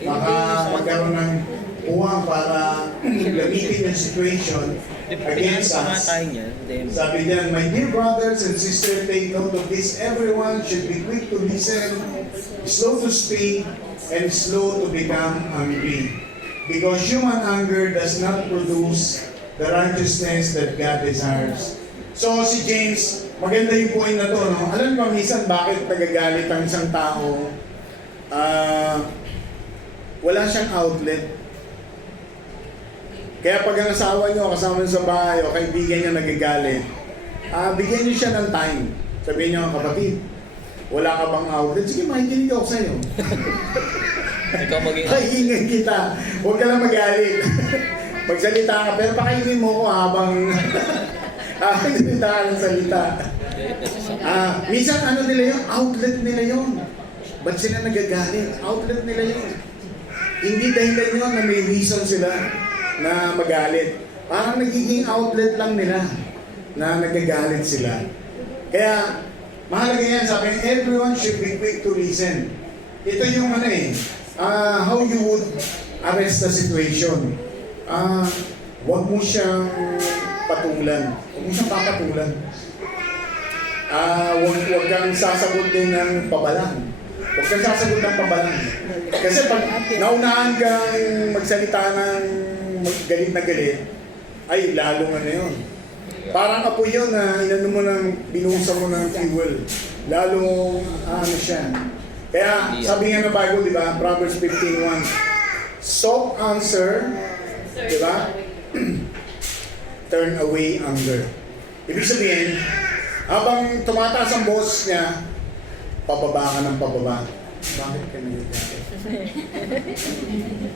baka magkaroon ng puwang para gamitin yung situation against us. Sabi niyan, my dear brothers and sisters, take note of this. Everyone should be quick to listen, slow to speak, and slow to become angry. Because human anger does not produce the righteousness that God desires. So si James, maganda yung point na to, no? Alam mo minsan bakit nagagalit ang isang tao? Wala siyang outlet. Kaya pag ang asawa niyo, kasama niyo sa bahay, o kaibigan niya nagagalit, bigyan niyo siya ng time. Sabihin niyo, kapatid, wala ka bang outlet? Sige, makikinig ako sa'yo. Ikaw maging... Pakinggan kita. Huwag ka lang magalit. Magsalita ka, pero pakainin mo ko habang salita ka ng salita. Minsan nila yun, outlet nila yun. Ba't sila nagagalit? Outlet nila yun. Hindi dahilan yun na may reason sila na magalit. Parang nagiging outlet lang nila na nagagalit sila. Kaya, mahalaga yan, sabi, everyone should be quick to listen. Ito yung how you would arrest the situation. Huwag mo siyang patulan. Huwag mo siyang papatulan. Huwag kang sasagot din ng pabalang. Huwag kang sasagot ng pabalang. Kasi pag naunahan kang magsalita ng galit na galit, ay lalo yun. Parang apoy yun na inano mo binuhusan mo ng fuel. Lalo siya. Kaya sabi nga ng Bible, di ba? Proverbs 15:1. Soft answer, di ba? Turn away anger. Ibig sabihin, habang tumataas ang boss niya, pababa ka ng pababa. Bakit ka nagagalit?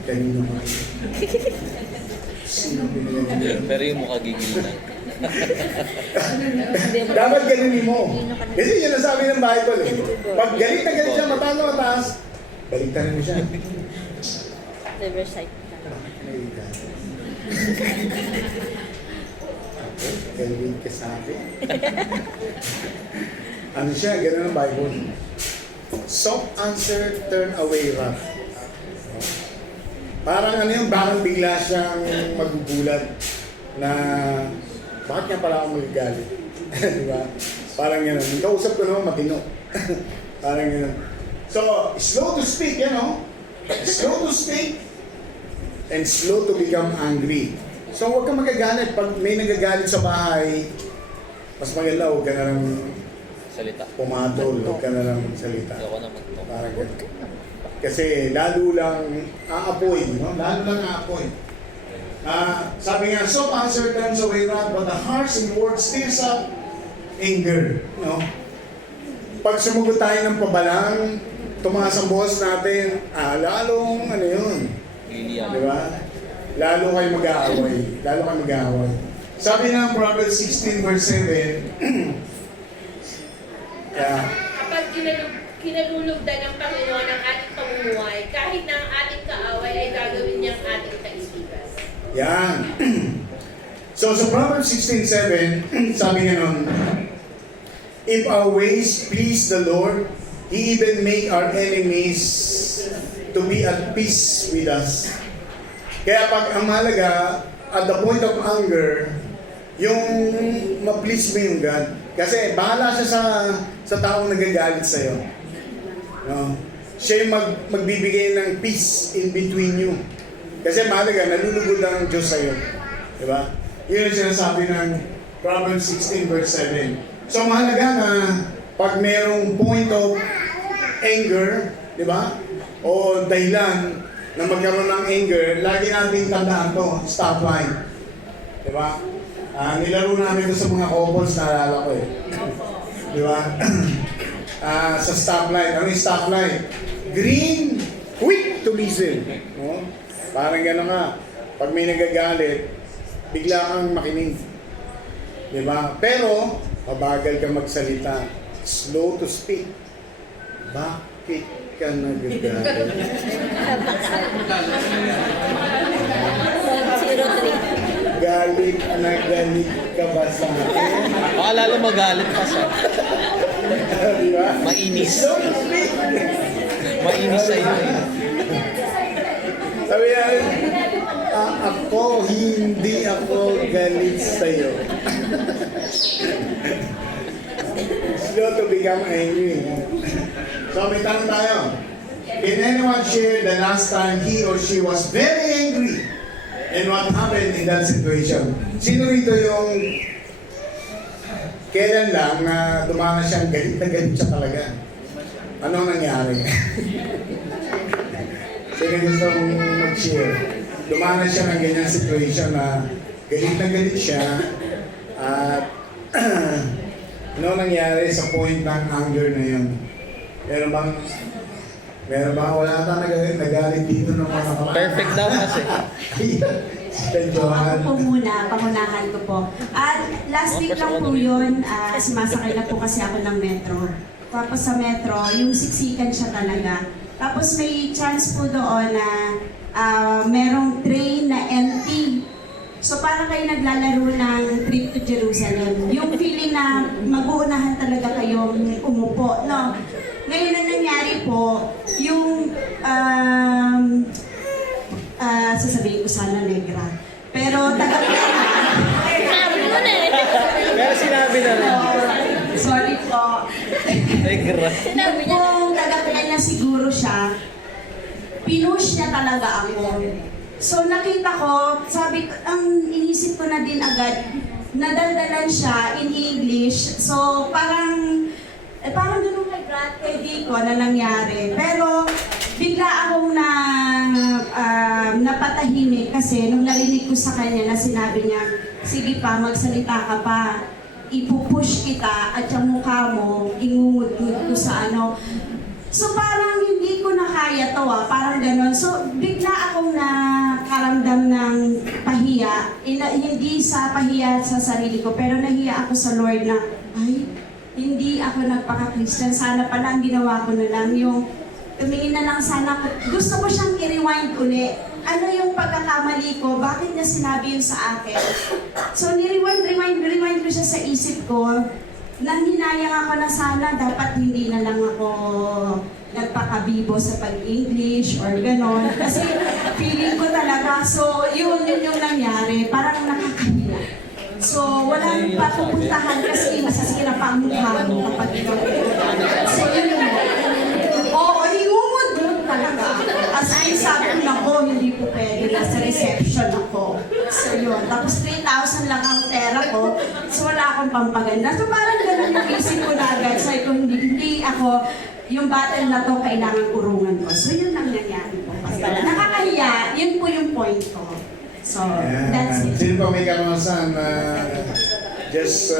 Kanino ba? Sino binigyan? Pero yung mukha gigil na. Dapat ganunin mo. Kasi yun ang sabi ng Bible eh. Pag galit na galit siya, mataas na mataas, baliktarin mo siya. Riverside. Galit ka sa akin. Ano siya, ganun ang Bible. Soft answer, turn away wrath. Parang ano yung, bakit bigla siyang magugulat na bakit nga pala ako magagalit? Di ba? Parang gano'n. Yung kausap ko naman matino. Parang gano'n. So, slow to speak, you know? Slow to speak and slow to become angry. So, huwag kang magagalit. Pag may nagagalit sa bahay, mas maganda, huwag ka na lang Salita. pumatol, huwag ka na lang magsalita. Ayoko naman to. Parang gano'n. Kasi lalo lang aapoy, no? Lalo lang aapoy. Sabi nga, soft answer turns away wrath, but the harsh and word stirs up anger. No? Pag sumugot tayo ng pabalang, tumaas ang boss natin, lalong ano yun. Lilian. Di ba? Lalo kayo mag-aaway. Lalo kayo mag-aaway. Sabi ng Proverbs 16 verse 7, Kapag kinalulugdan ng Panginoon ang ating pamumuhay, kahit na ang ating kaaway ay gagawin niyang ating taisipan. yan. So sa Proverbs 16:7, sabi nga nun, if our ways please the Lord, He even make our enemies to be at peace with us. Kaya pag ang mahalaga, at the point of anger, yung ma-please mo yung God. Kasi bahala siya sa taong nagagalit sa'yo. No? Siya yung magbibigay ng peace in between you. Kasi mahalaga, nalulugod ang Diyos sa'yo. Diba? Yun ang sinasabi ng Proverbs 16 verse 7. So mahalaga na pag merong point of anger, diba? O dahilan na magkaroon ng anger, lagi natin tandaan to, stoplight. Diba? Nilaro namin ito sa mga couples, naalala ko eh. Diba? Sa stoplight. Ano yung stoplight? Green, quick to listen. No? Parang gano'n nga. Pag may nagagalit, bigla kang makinig. Diba? Pero, mabagal ka magsalita. Slow to speak. Bakit ka nagagalit? Galit na galit ka ba sa akin? Baka lalo magalit pa siya. Diba? Mainis. Slow to speak. Mainis sa iyo eh. Sabi niya, ako, hindi ako galit sa'yo. Slow to become angry. So may tanong tayo. Can anyone share the last time he or she was very angry? And what happened in that situation? Sino rito yung kailan lang na dumanas siyang galit na galit siya talaga? Ano nangyari? Sino gustong mag-share? Dumanas siya ng ganyang situation na galit siya at ano nangyari sa point ng anger na yun? Meron bang wala ata nagalit dito ng mga kapatid? Perfect daw kasi. Johan. Ako po muna, pangunahan ko po. At last week lang po yun, sumasakay na po kasi ako ng metro. Tapos sa metro, yung siksikan siya talaga. Tapos may chance po doon na merong train na empty. So parang kayo naglalaro ng trip to Jerusalem. Yung feeling na mag-uunahan talaga kayong umupo, no? Ngayon na nangyari po, yung sasabihin ko sana negra. Pero Pero sinabi na rin. sorry po. Negra. Kung taga-Pilan na siguro siya, pinush niya talaga ako. So nakita ko, ang inisip ko na din agad, nadaldalan siya in English. So parang ganun kay Dico na nangyari. Pero bigla akong napatahimik kasi nung narinig ko sa kanya na sinabi niya, sige pa, magsalita ka pa. Ipupush kita at yung mukha mo, ingungud-ngud ko sa ano. So parang hindi ko na kaya to parang gano'n. So bigla akong nakaramdam ng pahiya hindi sa pahiya sa sarili ko, pero nahiya ako sa Lord na, ay, hindi ako nagpaka-Christian. Sana pala ang ginawa ko na lang yung tumingin na lang sana ko. Gusto ko siyang i-rewind uli. Ano yung pagkakamali ko? Bakit niya sinabi yun sa akin? So, ni-rewind ko siya sa isip ko. Nanghinayang ako na sana dapat hindi na lang ako nagpakabibo sa pag-English or ganon. Kasi feeling ko talaga, so yun yung nangyari. Parang nakakahiya. So, walang papupuntahan kasi masasira pa ang mukha mo kapag ikaw. So, yun yung oo, iungod yun talaga. As in, sabi ko, hindi po pwede. Nasa reception ako. So, yun. Tapos 3,000 lang ang pera ko. So, wala akong pampaganda. So, parang ganun yung isip ko na agad. So, kung hindi ako, yung battle na to, kailangan kurungan ko. So, yun ang nangyari po. Nakakahiya. Yun po yung point ko. So, that's it. Sino pa may karanasan na just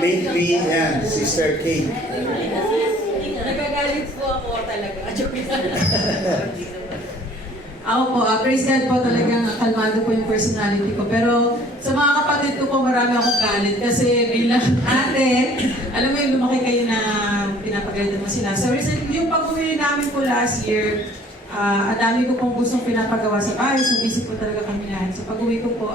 lately, yan, Sister Kate. Nagagalit po ako talaga. Ako po, praise God po, talagang kalmado po yung personality ko. Pero sa mga kapatid ko po, marami akong galit. Kasi bilang ate, alam mo yung lumaki kayo na pinapagalitan mo sila. So recently, yung pag-uwi namin po last year, ang dami ko pong gustong pinapagawa sa bahay, so busy po talaga kami lahat. So pag-uwi ko po,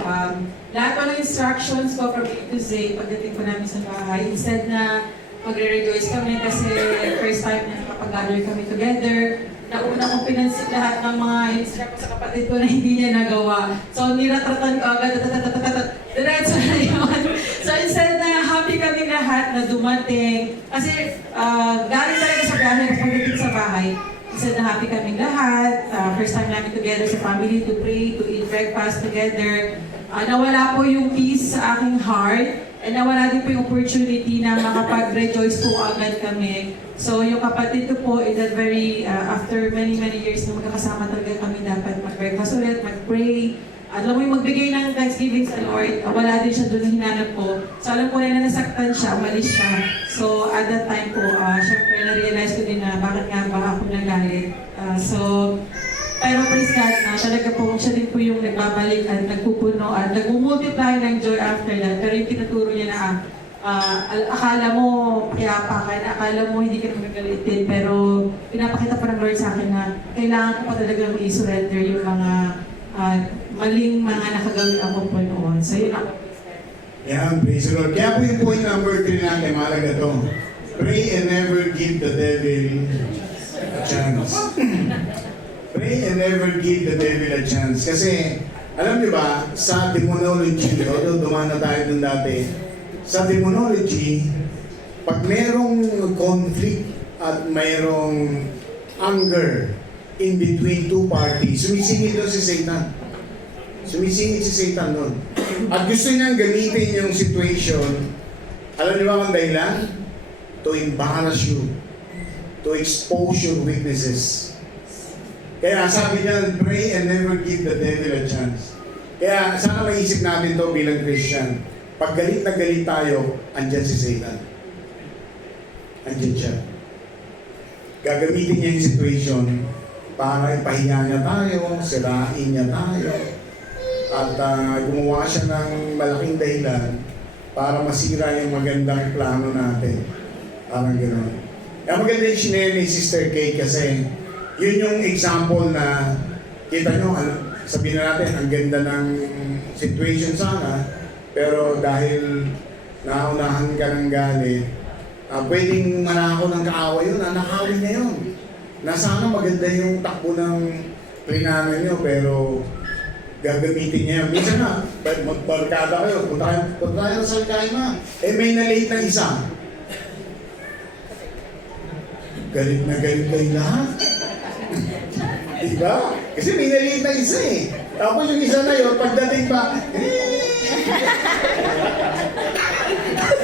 lahat po ng instructions ko from A to Z, pagdating po namin sa bahay, instead na magre-rejoice kami kasi first time na nakapag-gather kami together, nauna kong pinansin lahat ng mga instruct ko sa kapatid ko na hindi niya nagawa. So niratratan ko agad, diretso na yun. So instead na happy kami lahat na dumating, kasi galing talaga sa bahay, pagdating sa bahay, instead na happy kaming lahat, first time namin together sa family to pray, to eat breakfast together. Nawala po yung peace sa aking heart, and nawala din po yung opportunity na makapag-rejoice po agad kami. So yung kapatid ko po, in that very, after many years na magkakasama talaga kami, dapat mag-breakfast ulit, mag-pray. Alam mo yung magbigay ng Thanksgiving sa Lord, wala din siya doon na hinanap ko. So alam ko rin na nasaktan siya, umalis siya. So at that time po, syempre na-realize ko din na bakit nga ba ako nagalit. Pero praise God na talaga po siya din po yung nagbabalik at nagpupuno at nag-multiply ng joy after that. Pero yung tinuturo niya na akala mo piyapa ka, akala mo hindi ka magagalitin, pero pinapakita pa ng Lord sa akin na kailangan ko pa talagang i-surrender yung mga maling mga nakagawin ako po noon. So yun ako. Yan, praise the Lord. Kaya po yung point number 3 natin, mahalaga to. Pray and never give the devil a chance. Pray and never give the devil a chance. Kasi, alam niyo ba, sa demonology, although dumaan na tayo dun dati, sa demonology, pag merong conflict at mayroong anger in between two parties, sumisingit doon si Satan. Sumisingit si Satan doon. At gusto niyang gamitin yung situation, alam niyo ba ang dahilan? To embarrass you, to expose your weaknesses. Kaya sabi niya, pray and never give the devil a chance. Kaya sana maisip natin to bilang Christian. Pag galit na galit tayo, andyan si Satan. Andyan siya. Gagamitin niya yung situation para ipahiya niya tayo, sirain niya tayo, at gumawa siya ng malaking dahilan para masira yung magandang plano natin. Parang gano'n. Kaya maganda yung sinare ni Sister Kate kasi yun yung example na kita nyo, sabihin na natin, ang ganda ng situation sana, pero dahil naunahan ka ng galit, pwedeng manakaw ng kaaway yun, nakawin niya yun. Na sana maganda yung takbo ng plinanan nyo, pero gagamitin niya yun. Minsan na, magbarkada kayo, punta kayo sa Alcaima. May na-late na isa. Galit na galit kayo lahat. Diba? Kasi may na-late na isa eh. Tapos yung isa na yun, pagdating pa,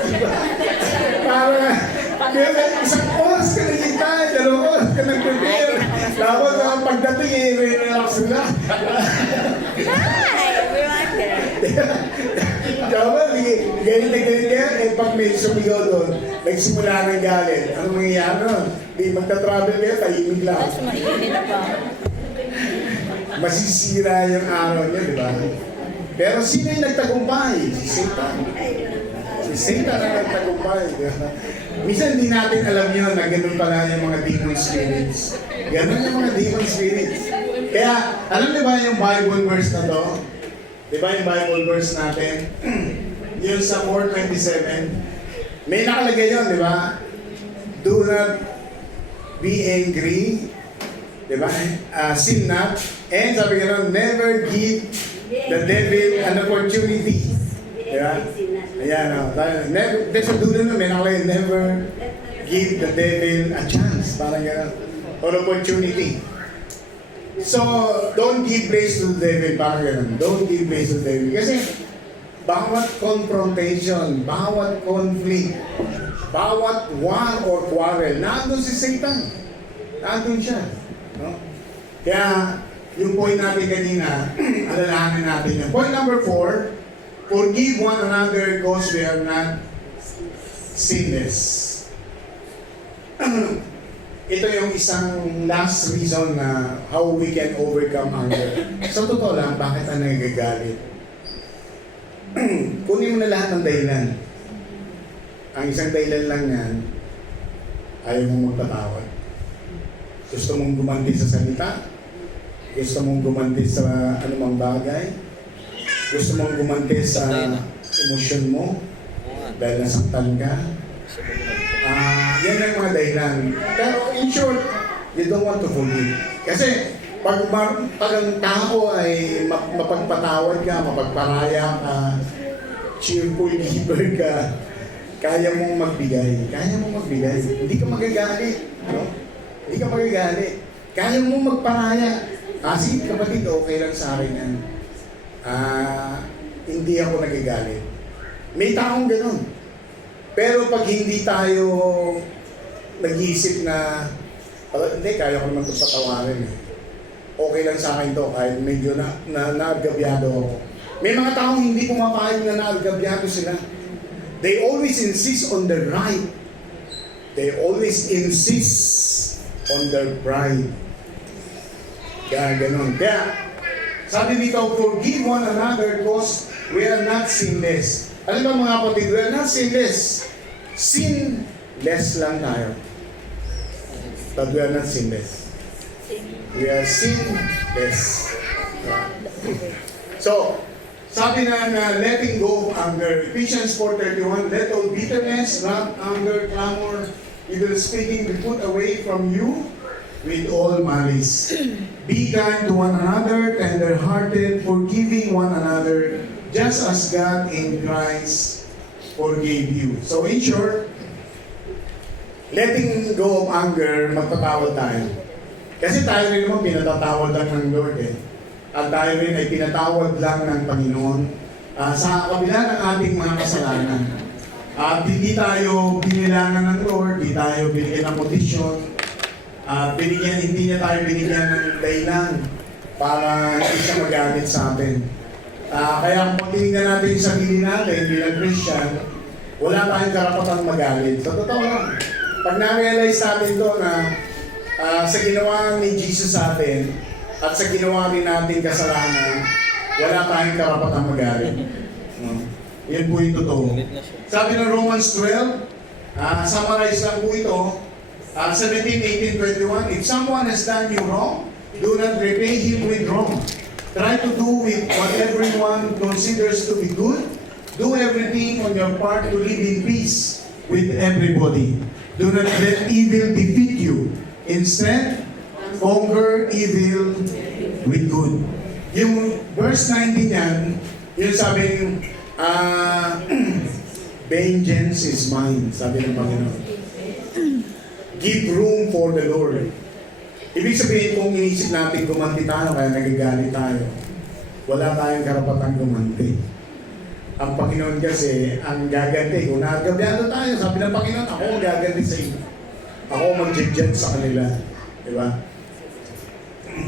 diba? Para isang oras ka naghintay, 2 oras ka nag-prepare. Tapos pagdating relax sila. Hi, everyone there. Diba? Galit na galit kaya, pag may sumigaw doon, nagsimula ng galit. Anong mangyayari nun? Di magta-travel kayo, tahimik lang. Mas mainit pa. Masisira yung araw niya, di ba? Pero sino yung nagtagumpay? Si Satan. Si Satan ang nagtagumpay. Minsan hindi natin alam yun na ganun pala yung mga demon spirits. Ganun yung mga demon spirits. Kaya, alam niyo ba yung Bible verse na to? Di ba yung Bible verse natin? Yung sa 4:27. May nakalagay yun, di ba? Do not be angry. Di ba? Sin not. And sabi ka nun, never give the devil an opportunity. Di ba? Ayan, never, sa dulo nun, may nakalagay, never give the devil a chance. Parang gano'n. Or opportunity. So, don't give place to the devil. Parang gano'n. Don't give place to the devil. Kasi, bawat confrontation, bawat conflict, bawat war or quarrel, nandun si Satan. Nandun siya. No? Kaya, yung point natin kanina, alalahanin natin yun. Point number 4, forgive one another because we are not sinless. Ito yung isang last reason na how we can overcome anger. Sa totoo lang, bakit ang nagagalit? Kunin mo na lahat ng dahilan. Ang isang dahilan lang yan, ayaw mong magpatawad. Gusto mong gumanti sa salita, gusto mong gumanti sa anumang bagay, gusto mong gumanti sa emosyon mo dahil nasaktan ka. Yan ang mga dahilan. Pero in short, you don't want to forgive. Kasi pag ang tao ay mapagpatawad ka, mapagparaya ka, cheerful giver ka, kaya mong magbigay. Kaya mong magbigay. Hindi ka magagalit. No? Hindi ka magagalit. Kaya mong magparaya. Sige kapatid, okay lang sa akin yan. Hindi ako nagagalit. May taong ganun. Pero pag hindi tayo nag-iisip na hindi, kaya ko naman ito patawarin. Okay lang sa akin to kahit medyo naagabyado ako. May mga taong hindi pumapayag na naagabyado sila. They always insist on their right. They always insist on their pride. Kaya ganun. Kaya sabi dito, forgive one another because we are not sinless. Alam ba mga kapatid, we are not sinless. Sinless lang tayo. But we are not sinless. We are sinless. So, sabi na letting go of anger. Ephesians 4:31, let all bitterness, wrath, anger, clamor, evil speaking be put away from you with all malice. Be kind to one another, tender-hearted, forgiving one another, just as God in Christ forgave you. So in short, letting go of anger, magpatawad tayo. Kasi tayo rin naman pinatatawad lang ng Lord eh. At tayo rin ay pinatawad lang ng Panginoon sa kabila ng ating mga kasalanan. At hindi tayo binilangan ng Lord, hindi tayo binigyan ng kondisyon, hindi niya tayo binigyan ng dahilan para hindi siya magalit sa atin. Kaya kung tinignan natin yung sarili natin bilang Christian, wala tayong karapatang magalit. So, totoo lang. Pag na-realize natin to na sa ginawa ni Jesus sa atin at sa ginawa rin natin kasalanan, wala tayong karapatang magalit. Yan po yung totoo. Sabi ng Romans 12, summarize lang po ito, 17, 18, 21, if someone has done you wrong, do not repay him with wrong. Try to do with what everyone considers to be good. Do everything on your part to live in peace with everybody. Do not let evil defeat you. Instead, conquer evil with good. Yung verse 19 yan, yung sabing, vengeance is mine, sabi ng Panginoon. Give room for the Lord. Ibig sabihin, kung inisip natin gumanti tayo, kaya nagagalit tayo, wala tayong karapatang gumanti. Ang Panginoon kasi, ang gaganti, kung nagabyado tayo, sabi ng Panginoon, ako ang gaganti sa inyo. Ako mag-judge sa kanila. Diba?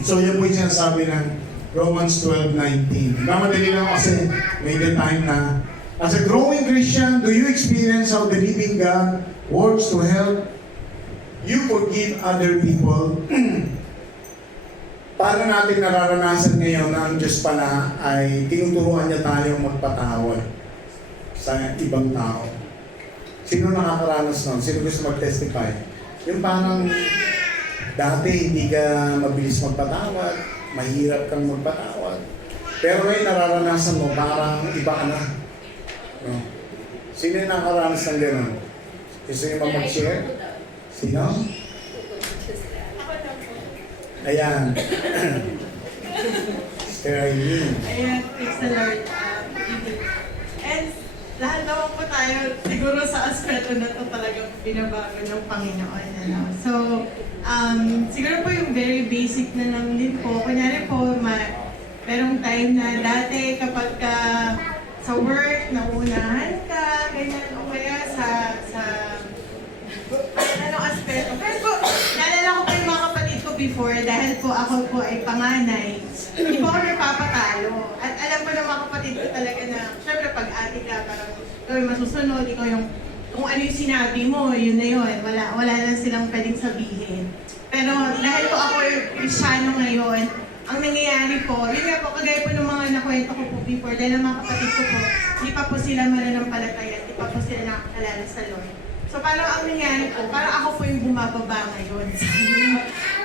So, yan po yung sinasabi ng Romans 12:19. Mamadali lang kasi may the time na, as a growing Christian, do you experience how the living God works to help you forgive other people? paano natin nararanasan ngayon na ang Diyos pala ay tinuturuan niya tayong magpatawad sa ibang tao? Sino nakakaranas nun? Sino gusto mag-testify? Yung parang dati hindi ka mabilis magpatawad, mahirap kang magpatawad. Pero ngayon nararanasan mo parang iba ka na. No? Sino yung nakakaranas ng gano'n? Gusto niyo ba mag-share? Sino? Ayan. Sister Eileen. Ayan, praise the Lord. And lahat naman po tayo, siguro sa aspeto na ito talagang binabago ng Panginoon. Ano? So, siguro po yung very basic na lang din po. Kunyari po, merong time na dati kapag ka sa work, nauunahan ka, ganyan, o kaya sa anong aspeto. Kasi po, naalala ko pa yung mga kapatid ko before, dahil po ako po ay panganay, hindi po ako nagpapatalo. At alam ko ng mga kapatid ko talaga na, syempre pag ate ka, parang ikaw yung masusunod, ikaw yung, kung ano yung sinabi mo, yun na yun. Wala na silang pwedeng sabihin. Pero dahil po ako yung Kristyano ngayon, ang nangyayari po, yun nga po, kagaya po ng mga nakwento ko po before, dahil ang mga kapatid ko po, hindi pa po sila mananampalataya, hindi pa po sila nakakalala sa Lord. So parang ang nangyayari po, parang ako po yung bumababa ngayon.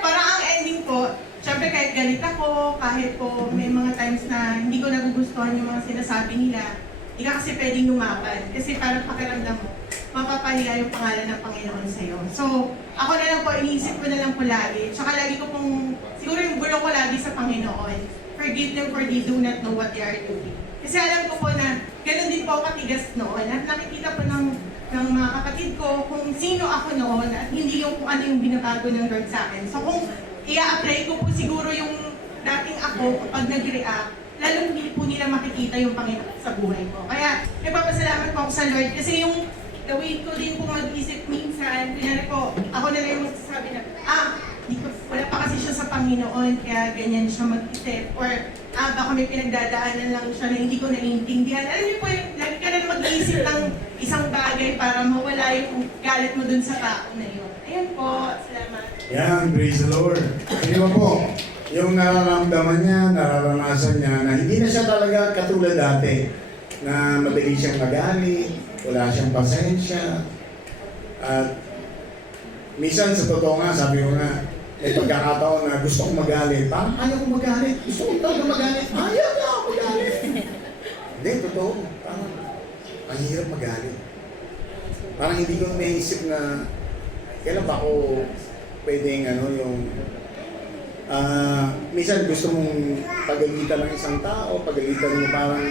Parang ang ending po, syempre kahit galit ako, kahit po may mga times na hindi ko nagugustuhan yung mga sinasabi nila, hindi ka kasi pwedeng lumaban. Kasi parang pakiramdam mo, mapapahiya yung pangalan ng Panginoon sa'yo. So, ako na lang po, iniisip ko na lang po lagi. Tsaka lagi ko pong, siguro yung bulong ko lagi sa Panginoon, forgive them for they do not know what they are doing. Kasi alam ko po na, ganun din po katigas noon. At nakikita po ng mga kapatid ko kung sino ako noon at hindi yung kung ano yung binabago ng Lord sa akin. So kung i-apply ko po siguro yung dating ako kapag nag-react, lalong hindi po nila makikita yung Panginoon sa buhay ko. Kaya nagpapasalamat po ako sa Lord kasi yung gawin ko din po mag-isip minsan, kunyari po, ako na lang yung magsasabi na, wala pa kasi siya sa Panginoon, kaya ganyan siya mag-isip. Or, baka may pinagdadaanan lang siya na hindi ko naiintindihan. Alam niyo po, lagi ka na mag-iisip ng isang bagay para mawala yung galit mo dun sa tao na yun. Ayun po, salamat. Yan, praise the Lord. Di ba po, yung nararamdaman niya, nararanasan niya na hindi na siya talaga katulad dati na madali siyang magalit, wala siyang pasensya. At minsan sa totoo nga, sabi ko nga, may pagkakataon na gusto kong magalit. Parang ayaw kong magalit. Gusto kong talaga magalit. Ayaw na ako magalit. Hindi, totoo. Parang ang hirap magalit. Parang hindi ko naisip na kailan ba ako pwedeng minsan gusto mong pagalitan ng isang tao, pagalitan mo parang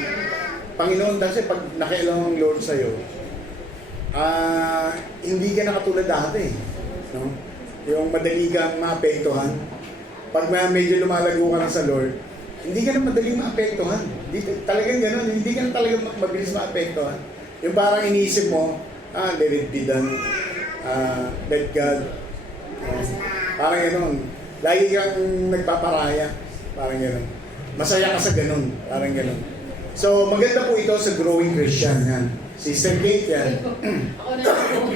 Panginoon, kasi pag nakialam ang Lord sa'yo, hindi ka na katulad dati. No? Yung madali kang maapektuhan. Pag medyo lumalago ka na sa Lord, hindi ka na madaling maapektuhan. Talagang gano'n, hindi ka na talagang mabilis maapektuhan. Yung parang iniisip mo, let it be done, let God. Parang gano'n. Lagi kang nagpaparaya. Parang gano'n. Masaya ka sa gano'n. Parang gano'n. So, maganda po ito sa growing Christian. Yan. Sister Kate, yan. Ako na po.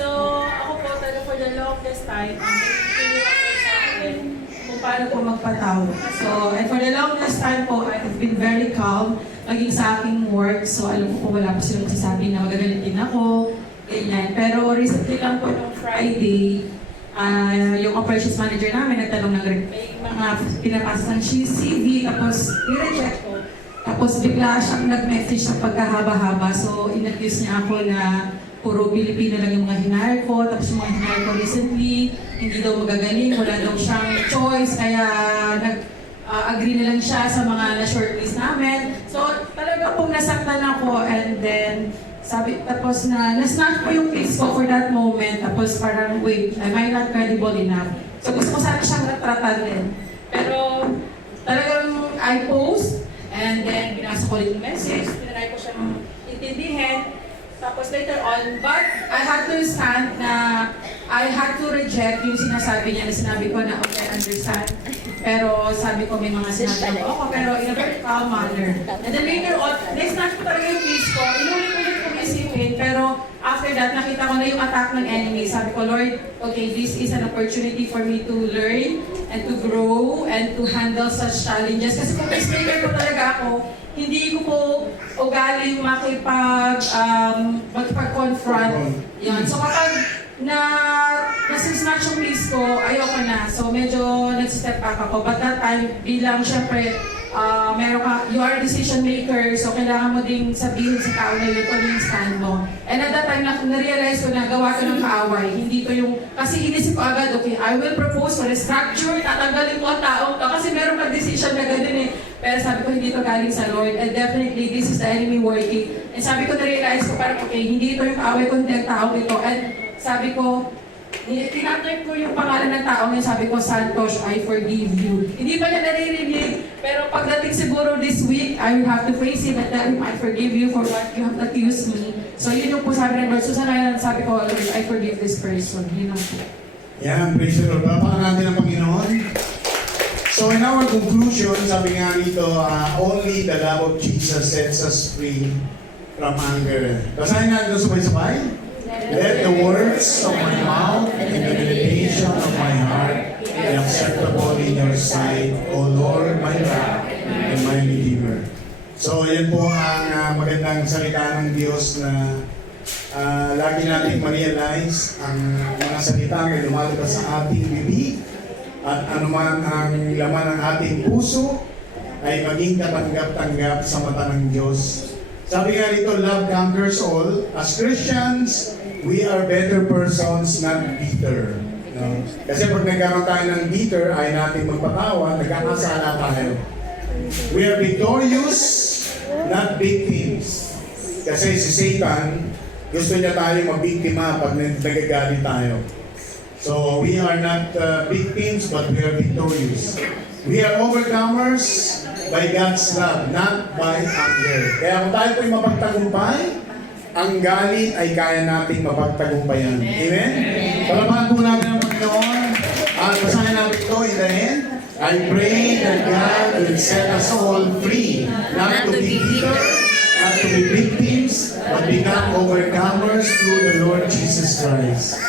So, ako po talaga for the longest time, nagtutulungan ko sa akin kung paano po magpatawad. So, and for the longest time po, I have been very calm, maging sa aking work. So, alam ko po wala po silang magsasabi na magagalit din ako, ganyan. Pero recently lang po nung Friday, yung operations manager namin nagtanong ng may mga pinapasa ng CV, tapos i-reject ko. Tapos bigla siyang nag-message sa pagkahaba-haba. So, in-accuse niya ako na puro Pilipino lang yung mga hinire ko, tapos yung mga hinire ko recently, hindi daw magagaling, wala daw siyang choice, kaya nag-agree na lang siya sa mga na-shortlist namin. So, talaga pong nasaktan ako, and then, tapos na-snatch ko yung case ko for that moment, tapos parang, wait, am I not credible enough? So, gusto ko sana siyang retratan din. Pero, talagang I post, and then, binasa ko rin yung message, tinry ko siyang intindihin. Tapos later on, but I had to stand na I had to reject yung sinasabi niya na sinabi ko na okay, I understand. Pero sabi ko may mga sinabi ko, pero in a very calm manner. And then later on, next time ko talaga yung case ko, inulit-ulit ko isipin, pero after after that, nakita ko na yung attack ng enemy. Sabi ko, Lord, okay, this is an opportunity for me to learn and to grow and to handle such challenges. Kasi kung peacemaker ko talaga ako, hindi ko po ugaling magpag-confront. Yan. So kapag nasi-snatch yung list ko, ayoko na. So medyo nag-step back ako. But that time, bilang syempre, meron ka, you are a decision maker, so kailangan mo ding sabihin sa tao na yun kung ano yung stand mo. And at that time, na-realize ko na gawa ko ng kaaway. Hindi ko yung, kasi inisip ko agad, okay, I will propose for a structure, tatanggalin mo ang taong to, kasi meron ka decision na ganun eh. Pero sabi ko, hindi to galing sa Lord, and definitely, this is the enemy working. And sabi ko, na-realize ko parang, okay, hindi ito yung kaaway ko, hindi ang taong ito. And sabi ko, tinatag ko yung pangalan ng taong yun, sabi ko, Santos, I forgive you. Hindi pa niya naririnig, pero pagdating siguro this week, I will have to face him and tell him, I forgive you for what you have accused me. So yun yung po sabi ng Lord. So sana ngayon, sabi ko, Lord, I forgive this person. Yun lang po. Yan, praise the Lord. Palapakan natin ang Panginoon. So in our conclusion, sabi nga rito, only the love of Jesus sets us free from anger. Basahin natin ito sabay-sabay. Let the words of my mouth and the meditation of my heart be acceptable in your sight, O Lord, my rock and my Redeemer. So, yan po ang magandang salita ng Diyos na lagi natin ma-realize ang mga salita na lumalabas sa ating bibig at anuman ang laman ng ating puso ay maging katanggap-tanggap sa mata ng Diyos. Sabi nga rito, love conquers all. As Christians, we are better persons, not bitter. No? Kasi pag nagkaroon tayo ng bitter, ay natin magpatawa, nagkakasala tayo. We are victorious, not victims. Kasi si Satan, gusto niya tayo mabiktima pag nagagalit tayo. So, we are not victims, but we are victorious. We are overcomers by God's love, not by anger. Kaya kung tayo po'y mapagtagumpay, ang galit ay kaya nating mapagtagumpayan. Amen? Palapakan po natin ang Panginoon. At basahin natin ito in the end. I pray that God will set us all free, not to be bitter, not to be victims, but become overcomers through the Lord Jesus Christ.